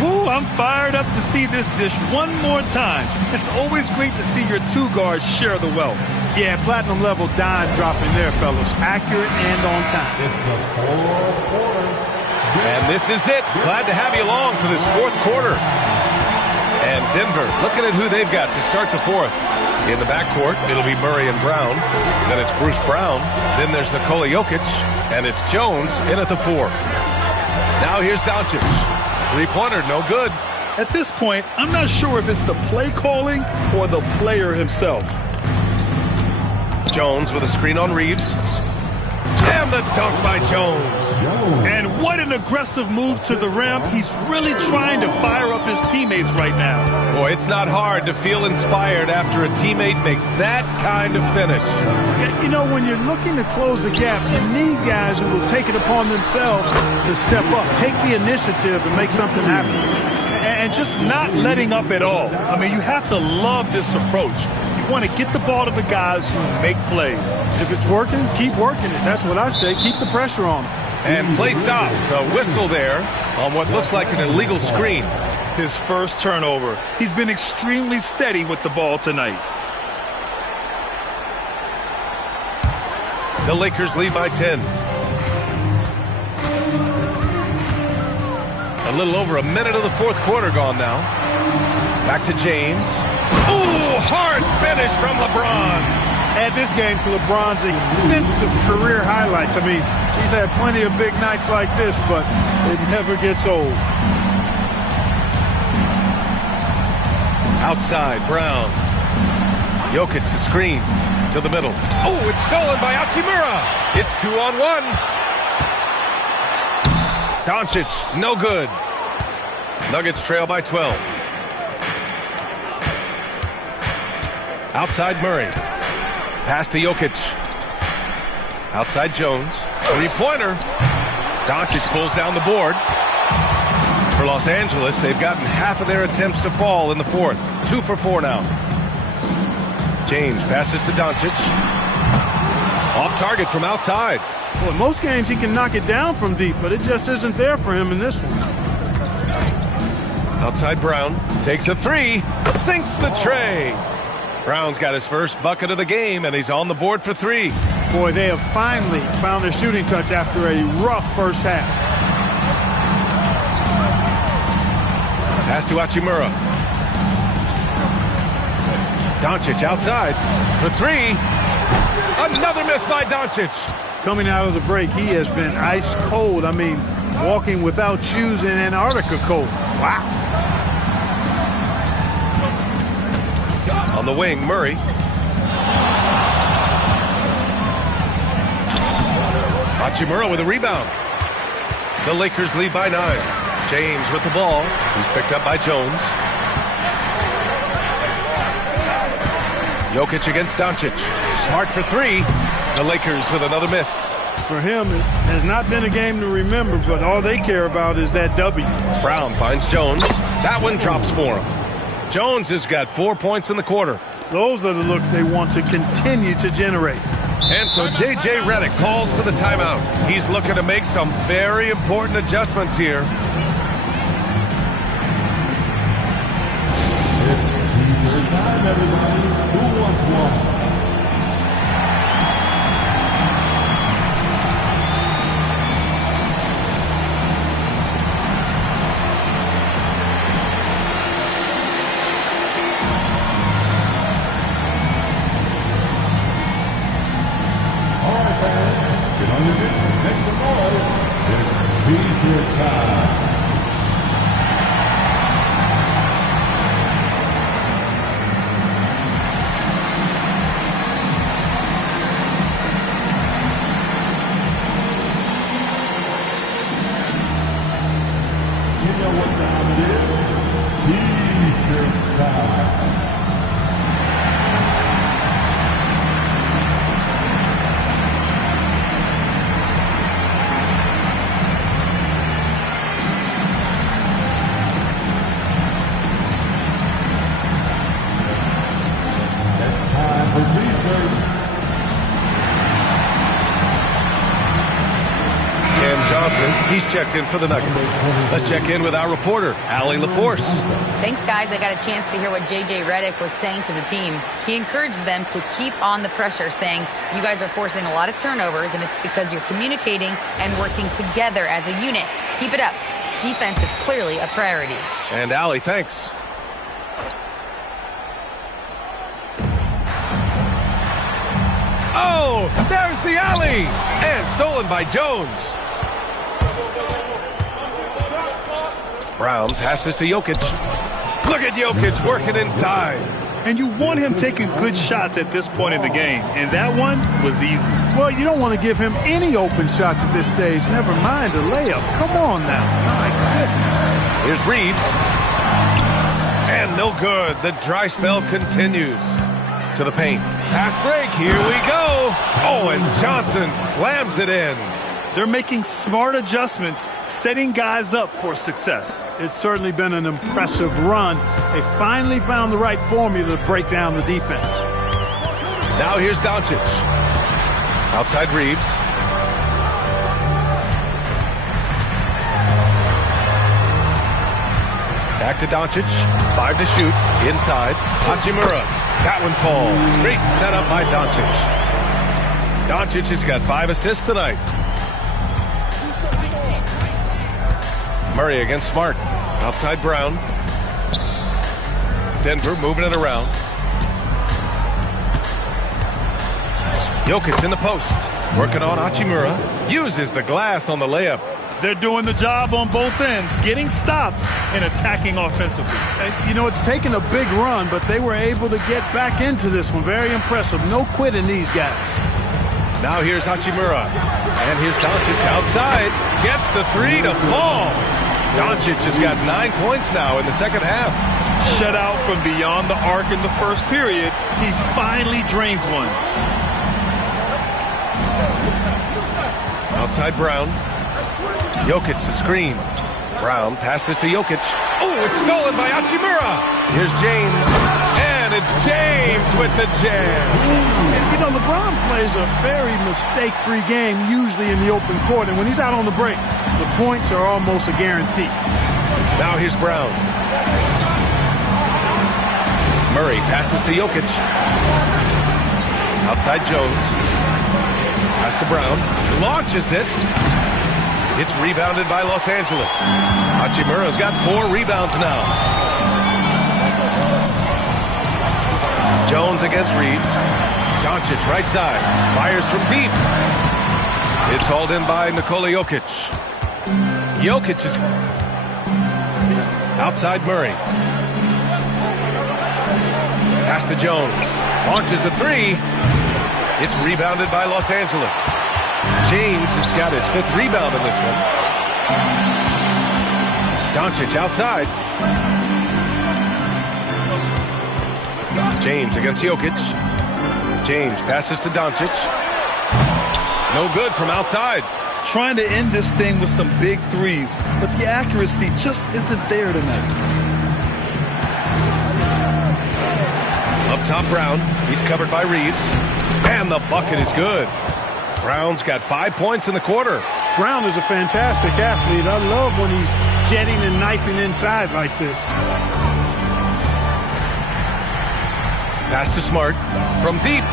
Ooh, I'm fired up to see this dish one more time. It's always great to see your two guards share the wealth. Yeah, platinum level dime dropping there, fellas. Accurate and on time. It's the fourth quarter. And this is it. Glad to have you along for this fourth quarter. And Denver looking at who they've got to start the fourth. In the backcourt, it'll be Murray and Brown. Then it's Bruce Brown. Then there's Nikola Jokic. And it's Jones in at the 4. Now here's Doncic. Three-pointer, no good. At this point, I'm not sure if it's the play calling or the player himself. Jones with a screen on Reeves. And the dunk by Jones. And what an aggressive move to the rim. He's really trying to fire up his teammates right now. Boy, it's not hard to feel inspired after a teammate makes that kind of finish. You know, when you're looking to close the gap, you need guys who will take it upon themselves to step up, take the initiative and make something happen. And just not letting up at all. I mean, you have to love this approach. You want to get the ball to the guys who make plays. If it's working, keep working it. That's what I say. Keep the pressure on them. And play stops. A whistle there on what looks like an illegal screen. His first turnover. He's been extremely steady with the ball tonight. The Lakers lead by 10. A little over a minute of the fourth quarter gone now. Back to James. Ooh, hard finish from LeBron. Add this game to LeBron's extensive career highlights. I mean, he's had plenty of big nights like this, but it never gets old. Outside, Brown. Jokic, the screen to the middle. Oh, it's stolen by Hachimura. It's 2-on-1. Doncic, no good. Nuggets trail by 12. Outside Murray. Pass to Jokic. Outside Jones. Three-pointer. Doncic pulls down the board. For Los Angeles, they've gotten half of their attempts to fall in the fourth. 2 for 4 now. James passes to Doncic. Off target from outside. Well, in most games he can knock it down from deep, but it just isn't there for him in this one. Outside Brown. Takes a 3. Sinks the tray. Brown's got his first bucket of the game, and he's on the board for 3. Boy, they have finally found their shooting touch after a rough first half. Pass to Hachimura. Doncic outside for 3. Another miss by Doncic. Coming out of the break, he has been ice cold. I mean, walking without shoes in Antarctica cold. Wow. On the wing, Murray. Hachimura with a rebound. The Lakers lead by 9. James with the ball. He's picked up by Jones. Jokic against Doncic. Smart for 3. The Lakers with another miss. For him, it has not been a game to remember, but all they care about is that W. Brown finds Jones. That one drops for him. Jones has got 4 points in the quarter. Those are the looks they want to continue to generate. And so J.J. Redick calls for the timeout. He's looking to make some very important adjustments here. It's time, everybody. Who wants one? Make some noise. It's feature time. He's checked in for the Nuggets. Let's check in with our reporter, Allie LaForce. Thanks, guys. I got a chance to hear what J.J. Redick was saying to the team. He encouraged them to keep on the pressure, saying, you guys are forcing a lot of turnovers, and it's because you're communicating and working together as a unit. Keep it up. Defense is clearly a priority. And Allie, thanks. Oh, there's the alley! And stolen by Jones. Brown passes to Jokic. Look at Jokic working inside. And you want him taking good shots at this point in the game. And that one was easy. Well, you don't want to give him any open shots at this stage. Never mind a layup. Come on now. My goodness. Here's Reeves. And no good. The dry spell continues. To the paint. Pass break. Here we go. Oh, and Johnson slams it in. They're making smart adjustments, setting guys up for success. It's certainly been an impressive run. They finally found the right formula to break down the defense. Now here's Doncic. Outside Reeves. Back to Doncic. 5 to shoot. Inside. Hachimura. That one falls. Great setup by Doncic. Doncic has got 5 assists tonight. Murray against Smart. Outside Brown. Denver moving it around. Jokic in the post. Working on Hachimura. Uses the glass on the layup. They're doing the job on both ends, getting stops and attacking offensively. You know, it's taken a big run, but they were able to get back into this one. Very impressive. No quitting these guys. Now here's Hachimura. And here's Doncic outside. Gets the 3 to fall. Doncic has got 9 points now in the second half. Shut out from beyond the arc in the first period. He finally drains one. Outside Brown. Jokic the screen. Brown passes to Jokic. Oh, it's stolen by Hachimura. Here's James. And it's James with the jam. And, you know, LeBron plays a very mistake-free game, usually in the open court. And when he's out on the break, the points are almost a guarantee. Now here's Brown. Murray passes to Jokic. Outside Jones. Pass to Brown. Launches it. It's rebounded by Los Angeles. Hachimura's got 4 rebounds now. Jones against Reeves. Doncic right side. Fires from deep. It's hauled in by Nikola Jokic. Jokic is outside Murray. Pass to Jones. Launches a 3. It's rebounded by Los Angeles. James has got his 5th rebound in this one. Doncic outside. James against Jokic. James passes to Doncic. No good from outside. Trying to end this thing with some big threes, but the accuracy just isn't there tonight. Up top, Brown. He's covered by Reeves. And the bucket is good. Brown's got 5 points in the quarter. Brown is a fantastic athlete. I love when he's jetting and knifing inside like this. Pass to Smart from deep.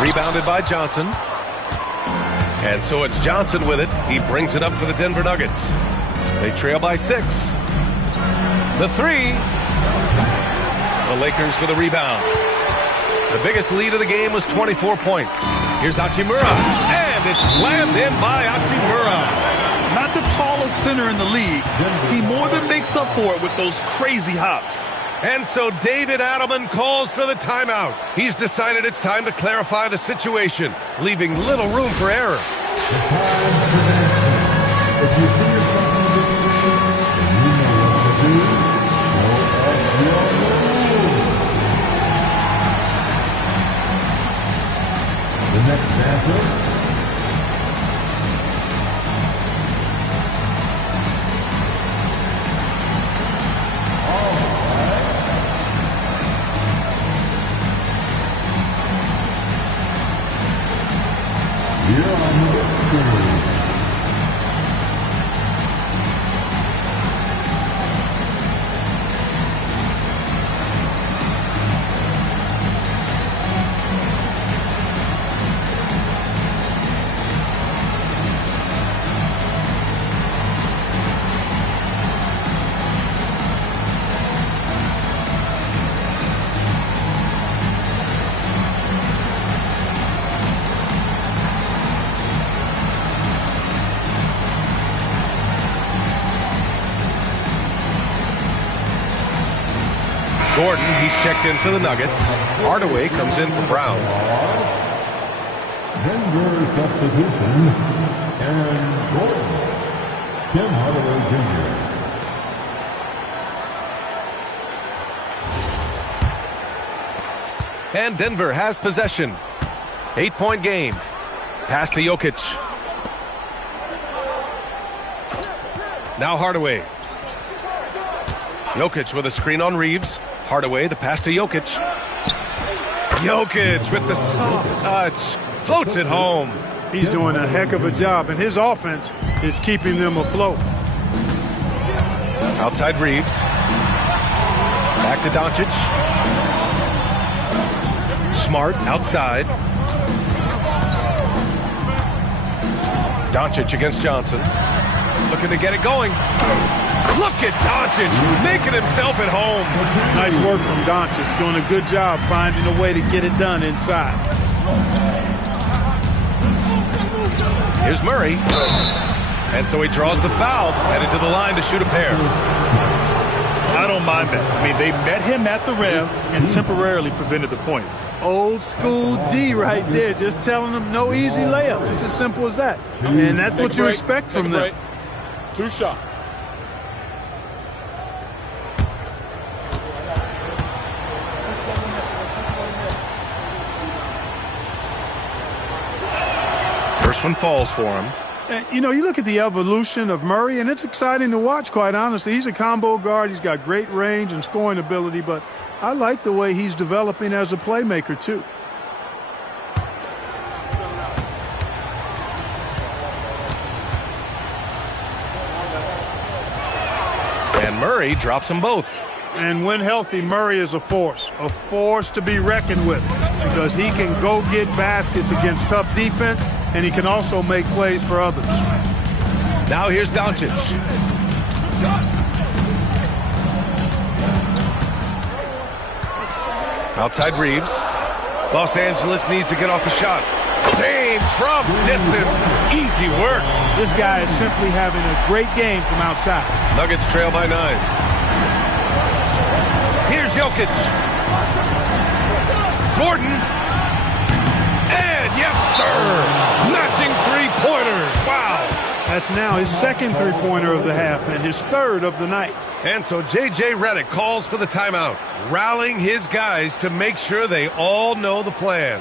Rebounded by Johnson. And so it's Johnson with it. He brings it up for the Denver Nuggets. They trail by 6. The 3. The Lakers with a rebound. The biggest lead of the game was 24 points. Here's Hachimura, and it's slammed in by Hachimura. Not the tallest center in the league. He more than makes up for it with those crazy hops. And so David Adelman calls for the timeout. He's decided it's time to clarify the situation, leaving little room for error. The next matchup. All right. You're on the screen. Gordon, he's checked in for the Nuggets. Hardaway comes in for Brown. Denver substitution, Aaron Gordon, Tim Hardaway Jr. And Denver has possession. 8-point game. Pass to Jokic. Now Hardaway. Jokic with a screen on Reeves. Hardaway, the pass to Jokic. Jokic with the soft touch. Floats it home. He's doing a heck of a job, and his offense is keeping them afloat. Outside Reeves. Back to Doncic. Smart outside. Doncic against Johnson. Looking to get it going. Look at Doncic making himself at home. Nice work from Doncic. Doing a good job finding a way to get it done inside. Here's Murray. And so he draws the foul, headed to the line to shoot a pair. I don't mind that. I mean, they met him at the rim and temporarily prevented the points. Old school D right there, just telling them no easy layups. It's as simple as that. And that's what you expect from them. 2 shots. First one falls for him. You know, you look at the evolution of Murray, and it's exciting to watch, quite honestly. He's a combo guard. He's got great range and scoring ability, but I like the way he's developing as a playmaker, too. And Murray drops them both. And when healthy, Murray is a force to be reckoned with, because he can go get baskets against tough defense, and he can also make plays for others. Now here's Doncic. Outside Reeves. Los Angeles needs to get off a shot. James from distance. Easy work. This guy is simply having a great game from outside. Nuggets trail by 9. Here's Jokic. Gordon. And yes, sir. Matching three-pointers. Wow. That's now his second three-pointer of the half and his third of the night. And so J.J. Redick calls for the timeout, rallying his guys to make sure they all know the plan.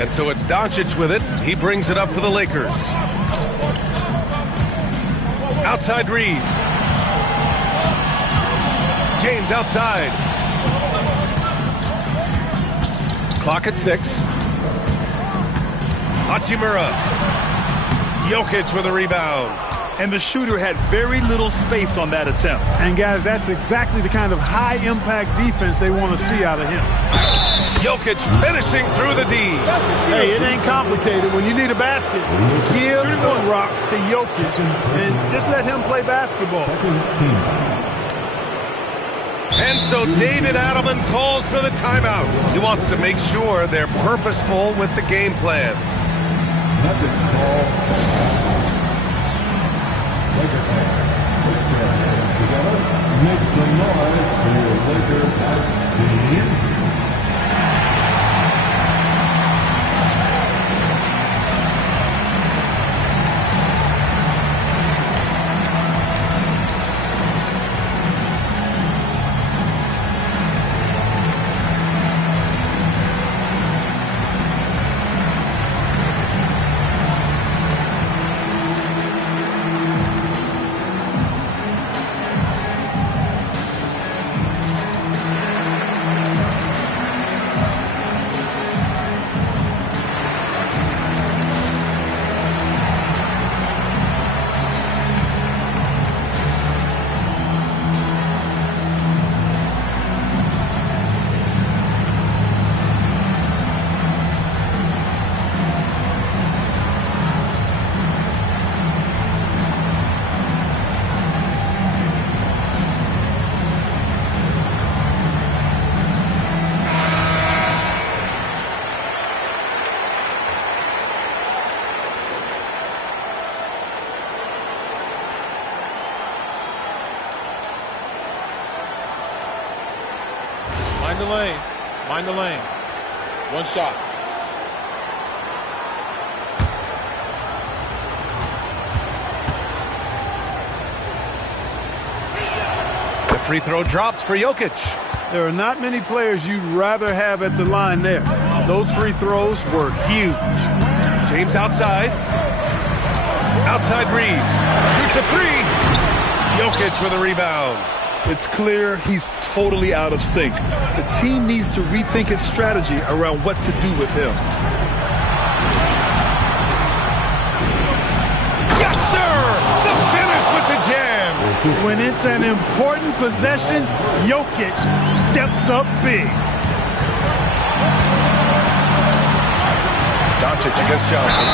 And so it's Doncic with it. He brings it up for the Lakers. Outside Reeves. James outside. Clock at 6. Hachimura. Jokic with a rebound. And the shooter had very little space on that attempt. And guys, that's exactly the kind of high-impact defense they want to see out of him. Jokic finishing through the D. Hey, it ain't complicated. When you need a basket, give the rock to Jokic and just let him play basketball. And so David Adelman calls for the timeout. He wants to make sure they're purposeful with the game plan. Nothing call. Laker fans, put your hands together. Make some noise for your Lakers team. Mind the lanes. Mind the lanes. One shot. The free throw drops for Jokic. There are not many players you'd rather have at the line there. Those free throws were huge. James outside. Outside Reeves. Shoots a three. Jokic with a rebound. It's clear he's totally out of sync. The team needs to rethink its strategy around what to do with him. Yes, sir! The finish with the jam. When it's an important possession, Jokic steps up big. Doncic against Johnson.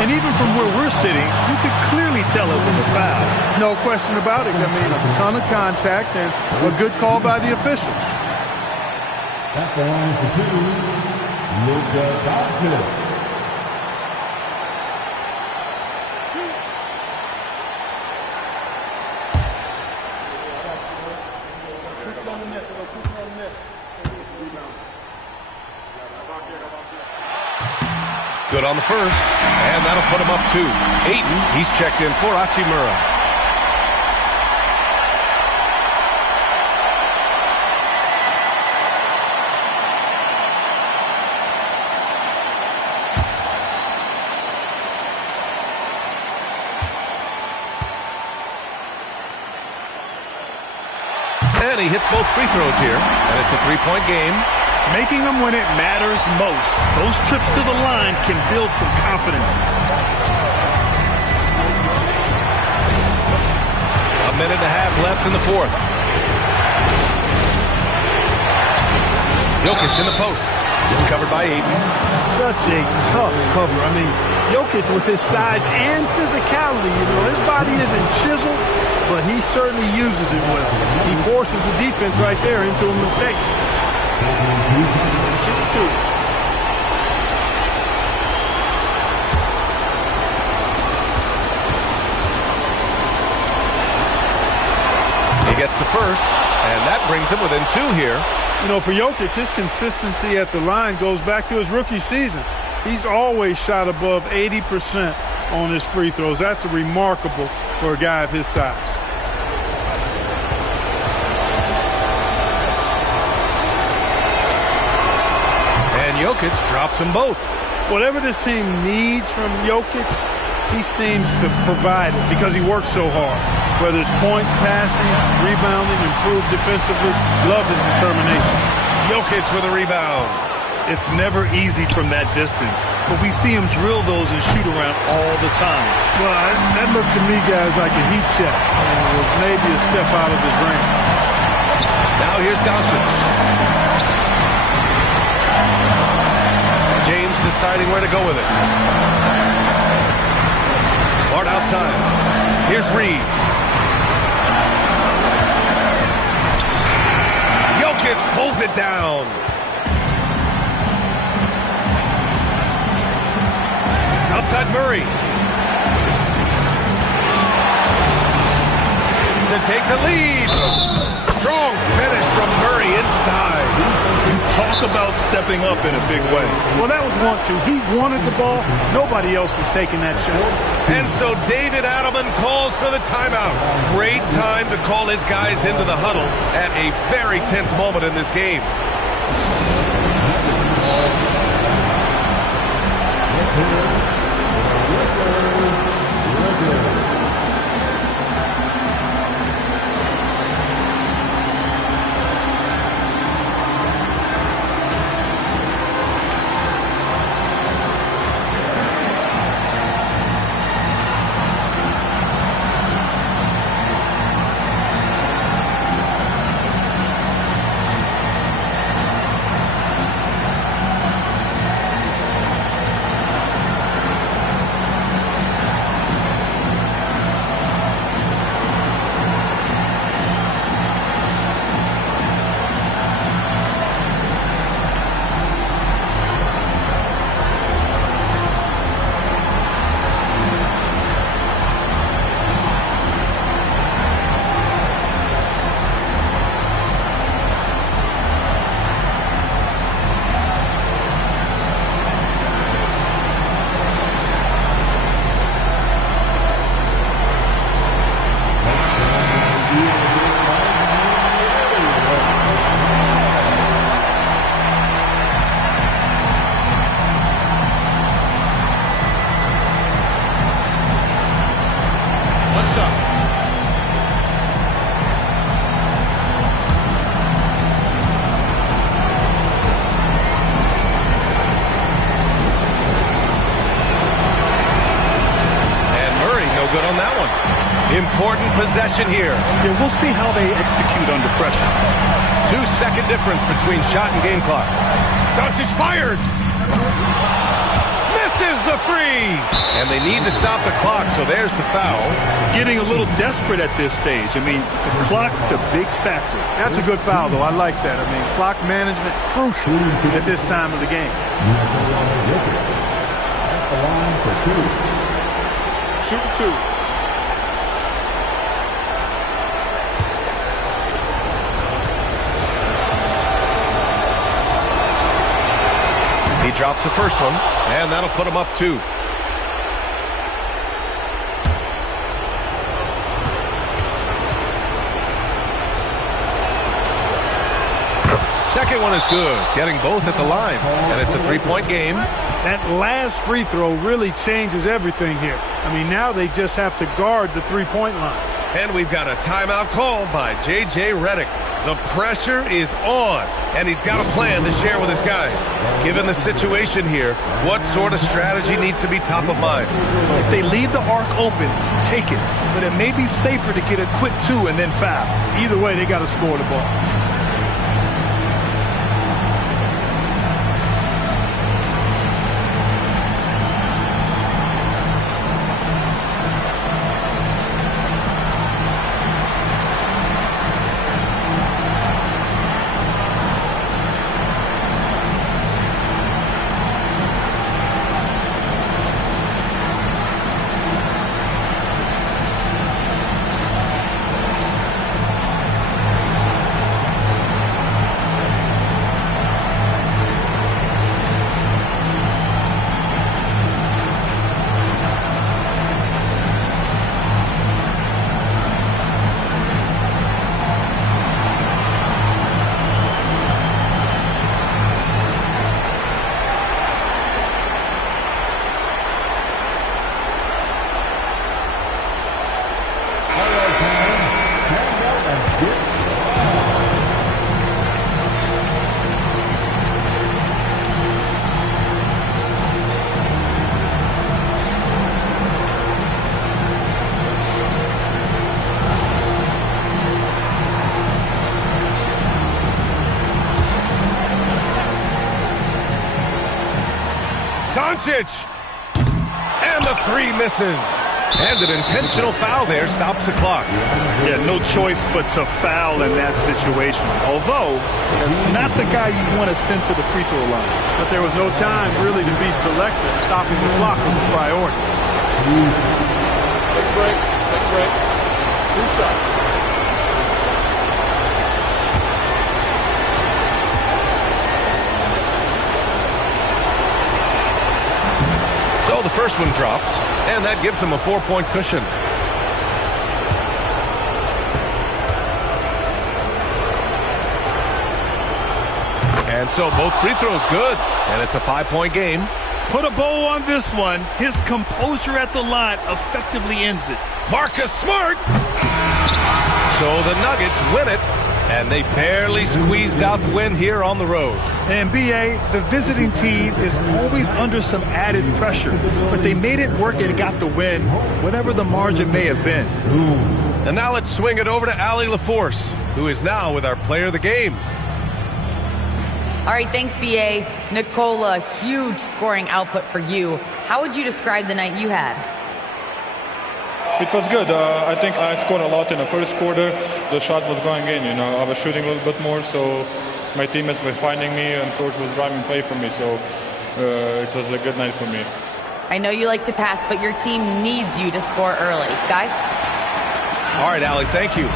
And even from where we're sitting, you could clearly tell it was a foul. No question about it. I mean, a ton of contact and a good call by the official. At the line for two, Luka Doncic. Good on the first, and that'll put him up two. Ayton, he's checked in for Hachimura. And he hits both free throws here, and it's a three-point game. Making them when it matters most. Those trips to the line can build some confidence. A minute and a half left in the fourth. Jokic in the post. He's covered by Ayton. Such a tough cover. I mean, Jokic with his size and physicality, his body isn't chiseled, but he certainly uses it well. He forces the defense right there into a mistake. Shoot two. He gets the first, and that brings him within two here. For Jokic, his consistency at the line goes back to his rookie season. He's always shot above 80% on his free throws. That's remarkable for a guy of his size. Jokic drops them both. Whatever this team needs from Jokic, he seems to provide it because he works so hard. Whether it's points, passing, rebounding, improved defensively, love his determination. Jokic with a rebound. It's never easy from that distance, but we see him drill those and shoot around all the time. Well, that looked to me, guys, like a heat check. And it was maybe a step out of his range. Now here's Doncic. James deciding where to go with it. Smart outside. Here's Reeves. Doncic pulls it down. Outside Murray. To take the lead. Strong finish from Murray inside. You talk about stepping up in a big way. Well, that was 1-2. He wanted the ball. Nobody else was taking that shot. And so David Adelman calls for the timeout. Great time to call his guys into the huddle at a very tense moment in this game. Important possession here. Yeah, we'll see how they execute under pressure. 2-second difference between shot and game clock. Doncic fires. Misses the three. And they need to stop the clock, so there's the foul. Getting a little desperate at this stage. I mean, the clock's the big factor. That's a good foul, though. I like that. I mean, clock management crucial at this time of the game. That's the line for two. Shoot two. He drops the first one, and that'll put him up 2. Second one is good, getting both at the line, and it's a 3-point game. That last free throw really changes everything here. I mean, now they just have to guard the three-point line. And we've got a timeout called by J.J. Redick. The pressure is on, and he's got a plan to share with his guys. Given the situation here, what sort of strategy needs to be top of mind? If they leave the arc open, take it. But it may be safer to get a quick 2 and then foul. Either way, they got to score the ball. Doncic! And the three misses. And an intentional foul there stops the clock. Yeah, no choice but to foul in that situation. Although, it's not the guy you want to send to the free throw line. But there was no time really to be selective. Stopping the clock was the priority. Take a break. Take a break. 2 shots. So the first one drops, and that gives him a 4-point cushion. And so both free throws good, and it's a 5-point game. Put a bow on this one. His composure at the line effectively ends it. Marcus Smart! So the Nuggets win it, and they barely squeezed out the win here on the road. And B.A., the visiting team is always under some added pressure, but they made it work and got the win, whatever the margin may have been. And now let's swing it over to Allie LaForce, who is now with our player of the game. All right, thanks, B.A. Nikola, huge scoring output for you. How would you describe the night you had? It was good. I think I scored a lot in the first quarter. The shot was going in, I was shooting a little bit more, so my teammates were finding me and coach was driving play for me, so it was a good night for me. I know you like to pass, but your team needs you to score early. Guys? All right, Allie, thank you.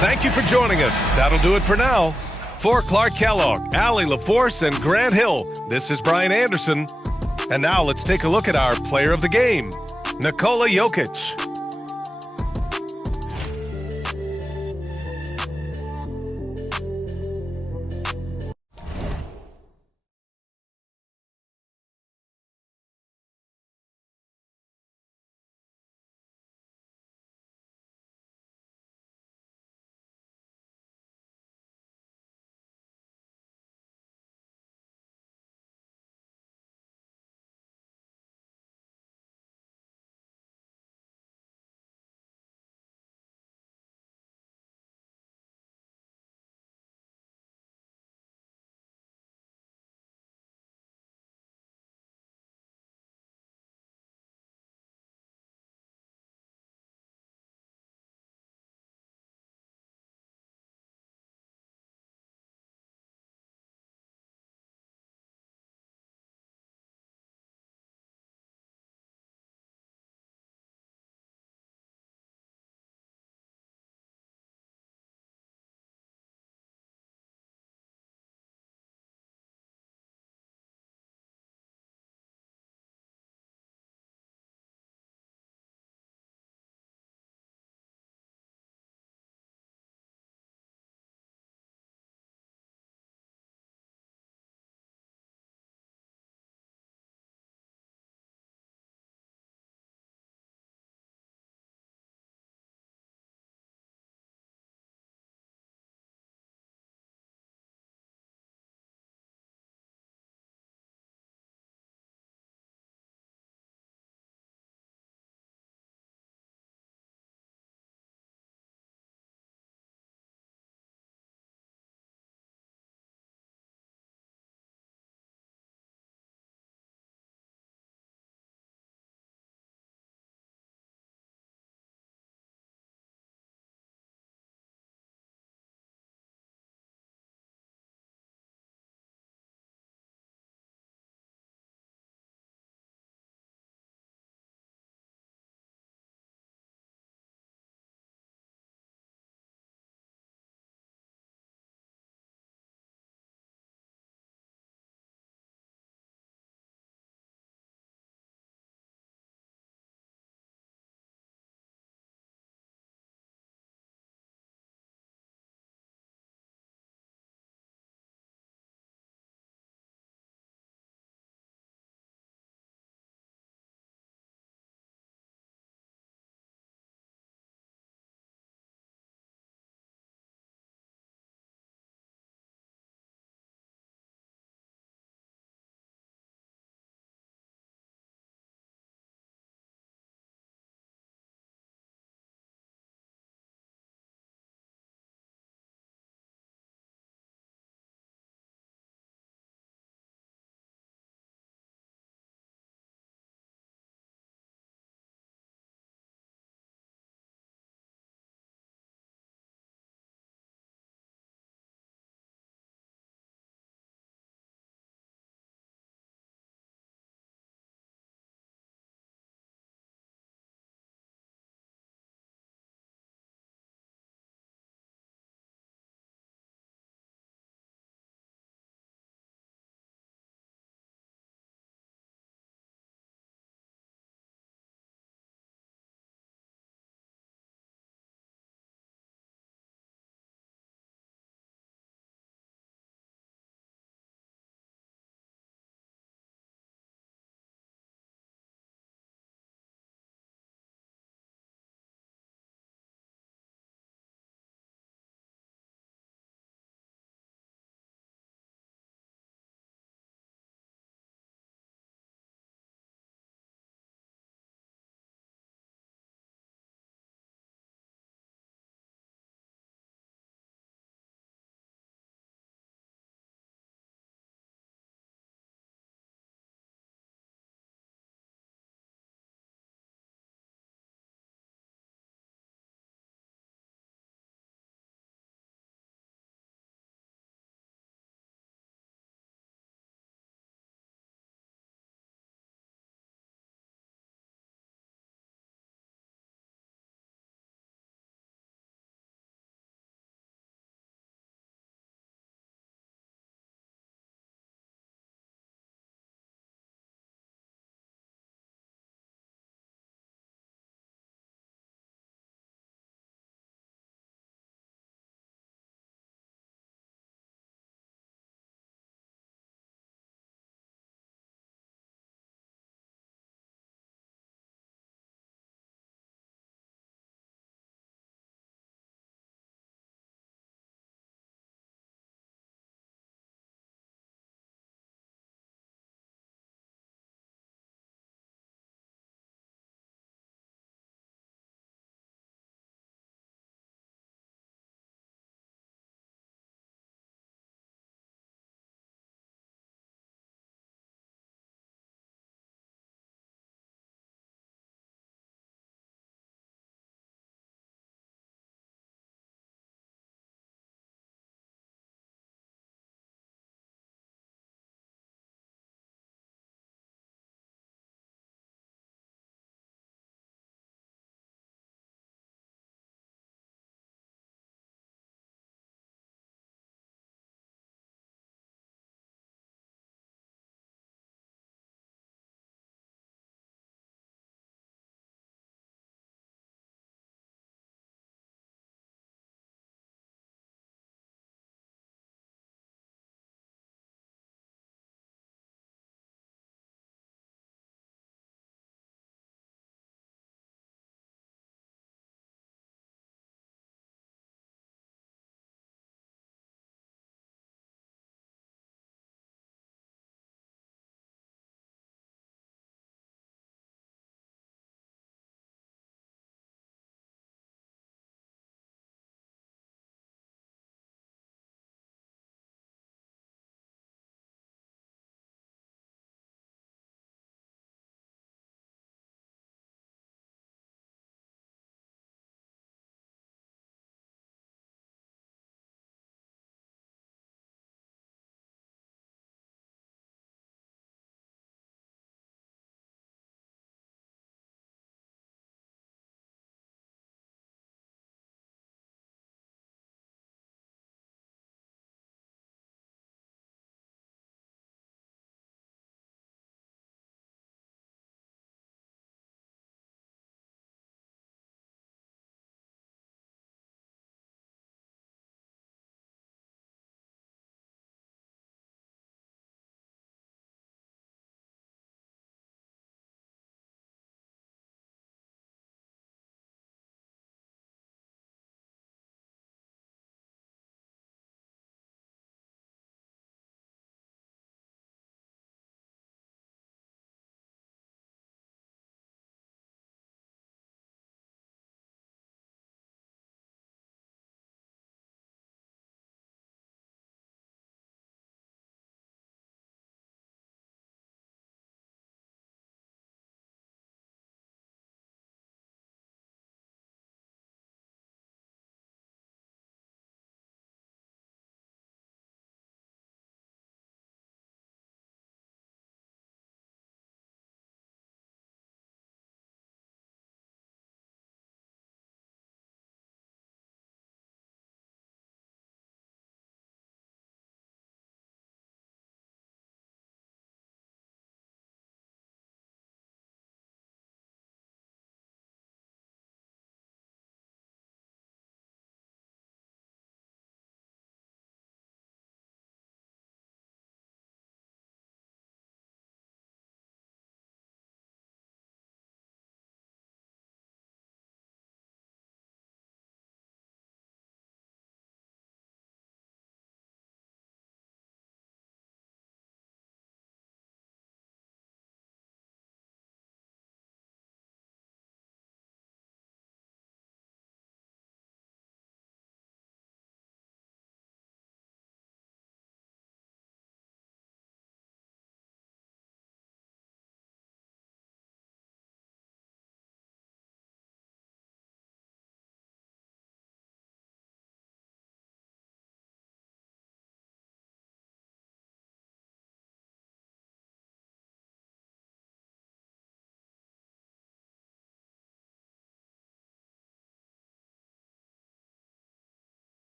Thank you for joining us. That'll do it for now. For Clark Kellogg, Allie LaForce, and Grant Hill, this is Brian Anderson. And now let's take a look at our player of the game, Nikola Jokic.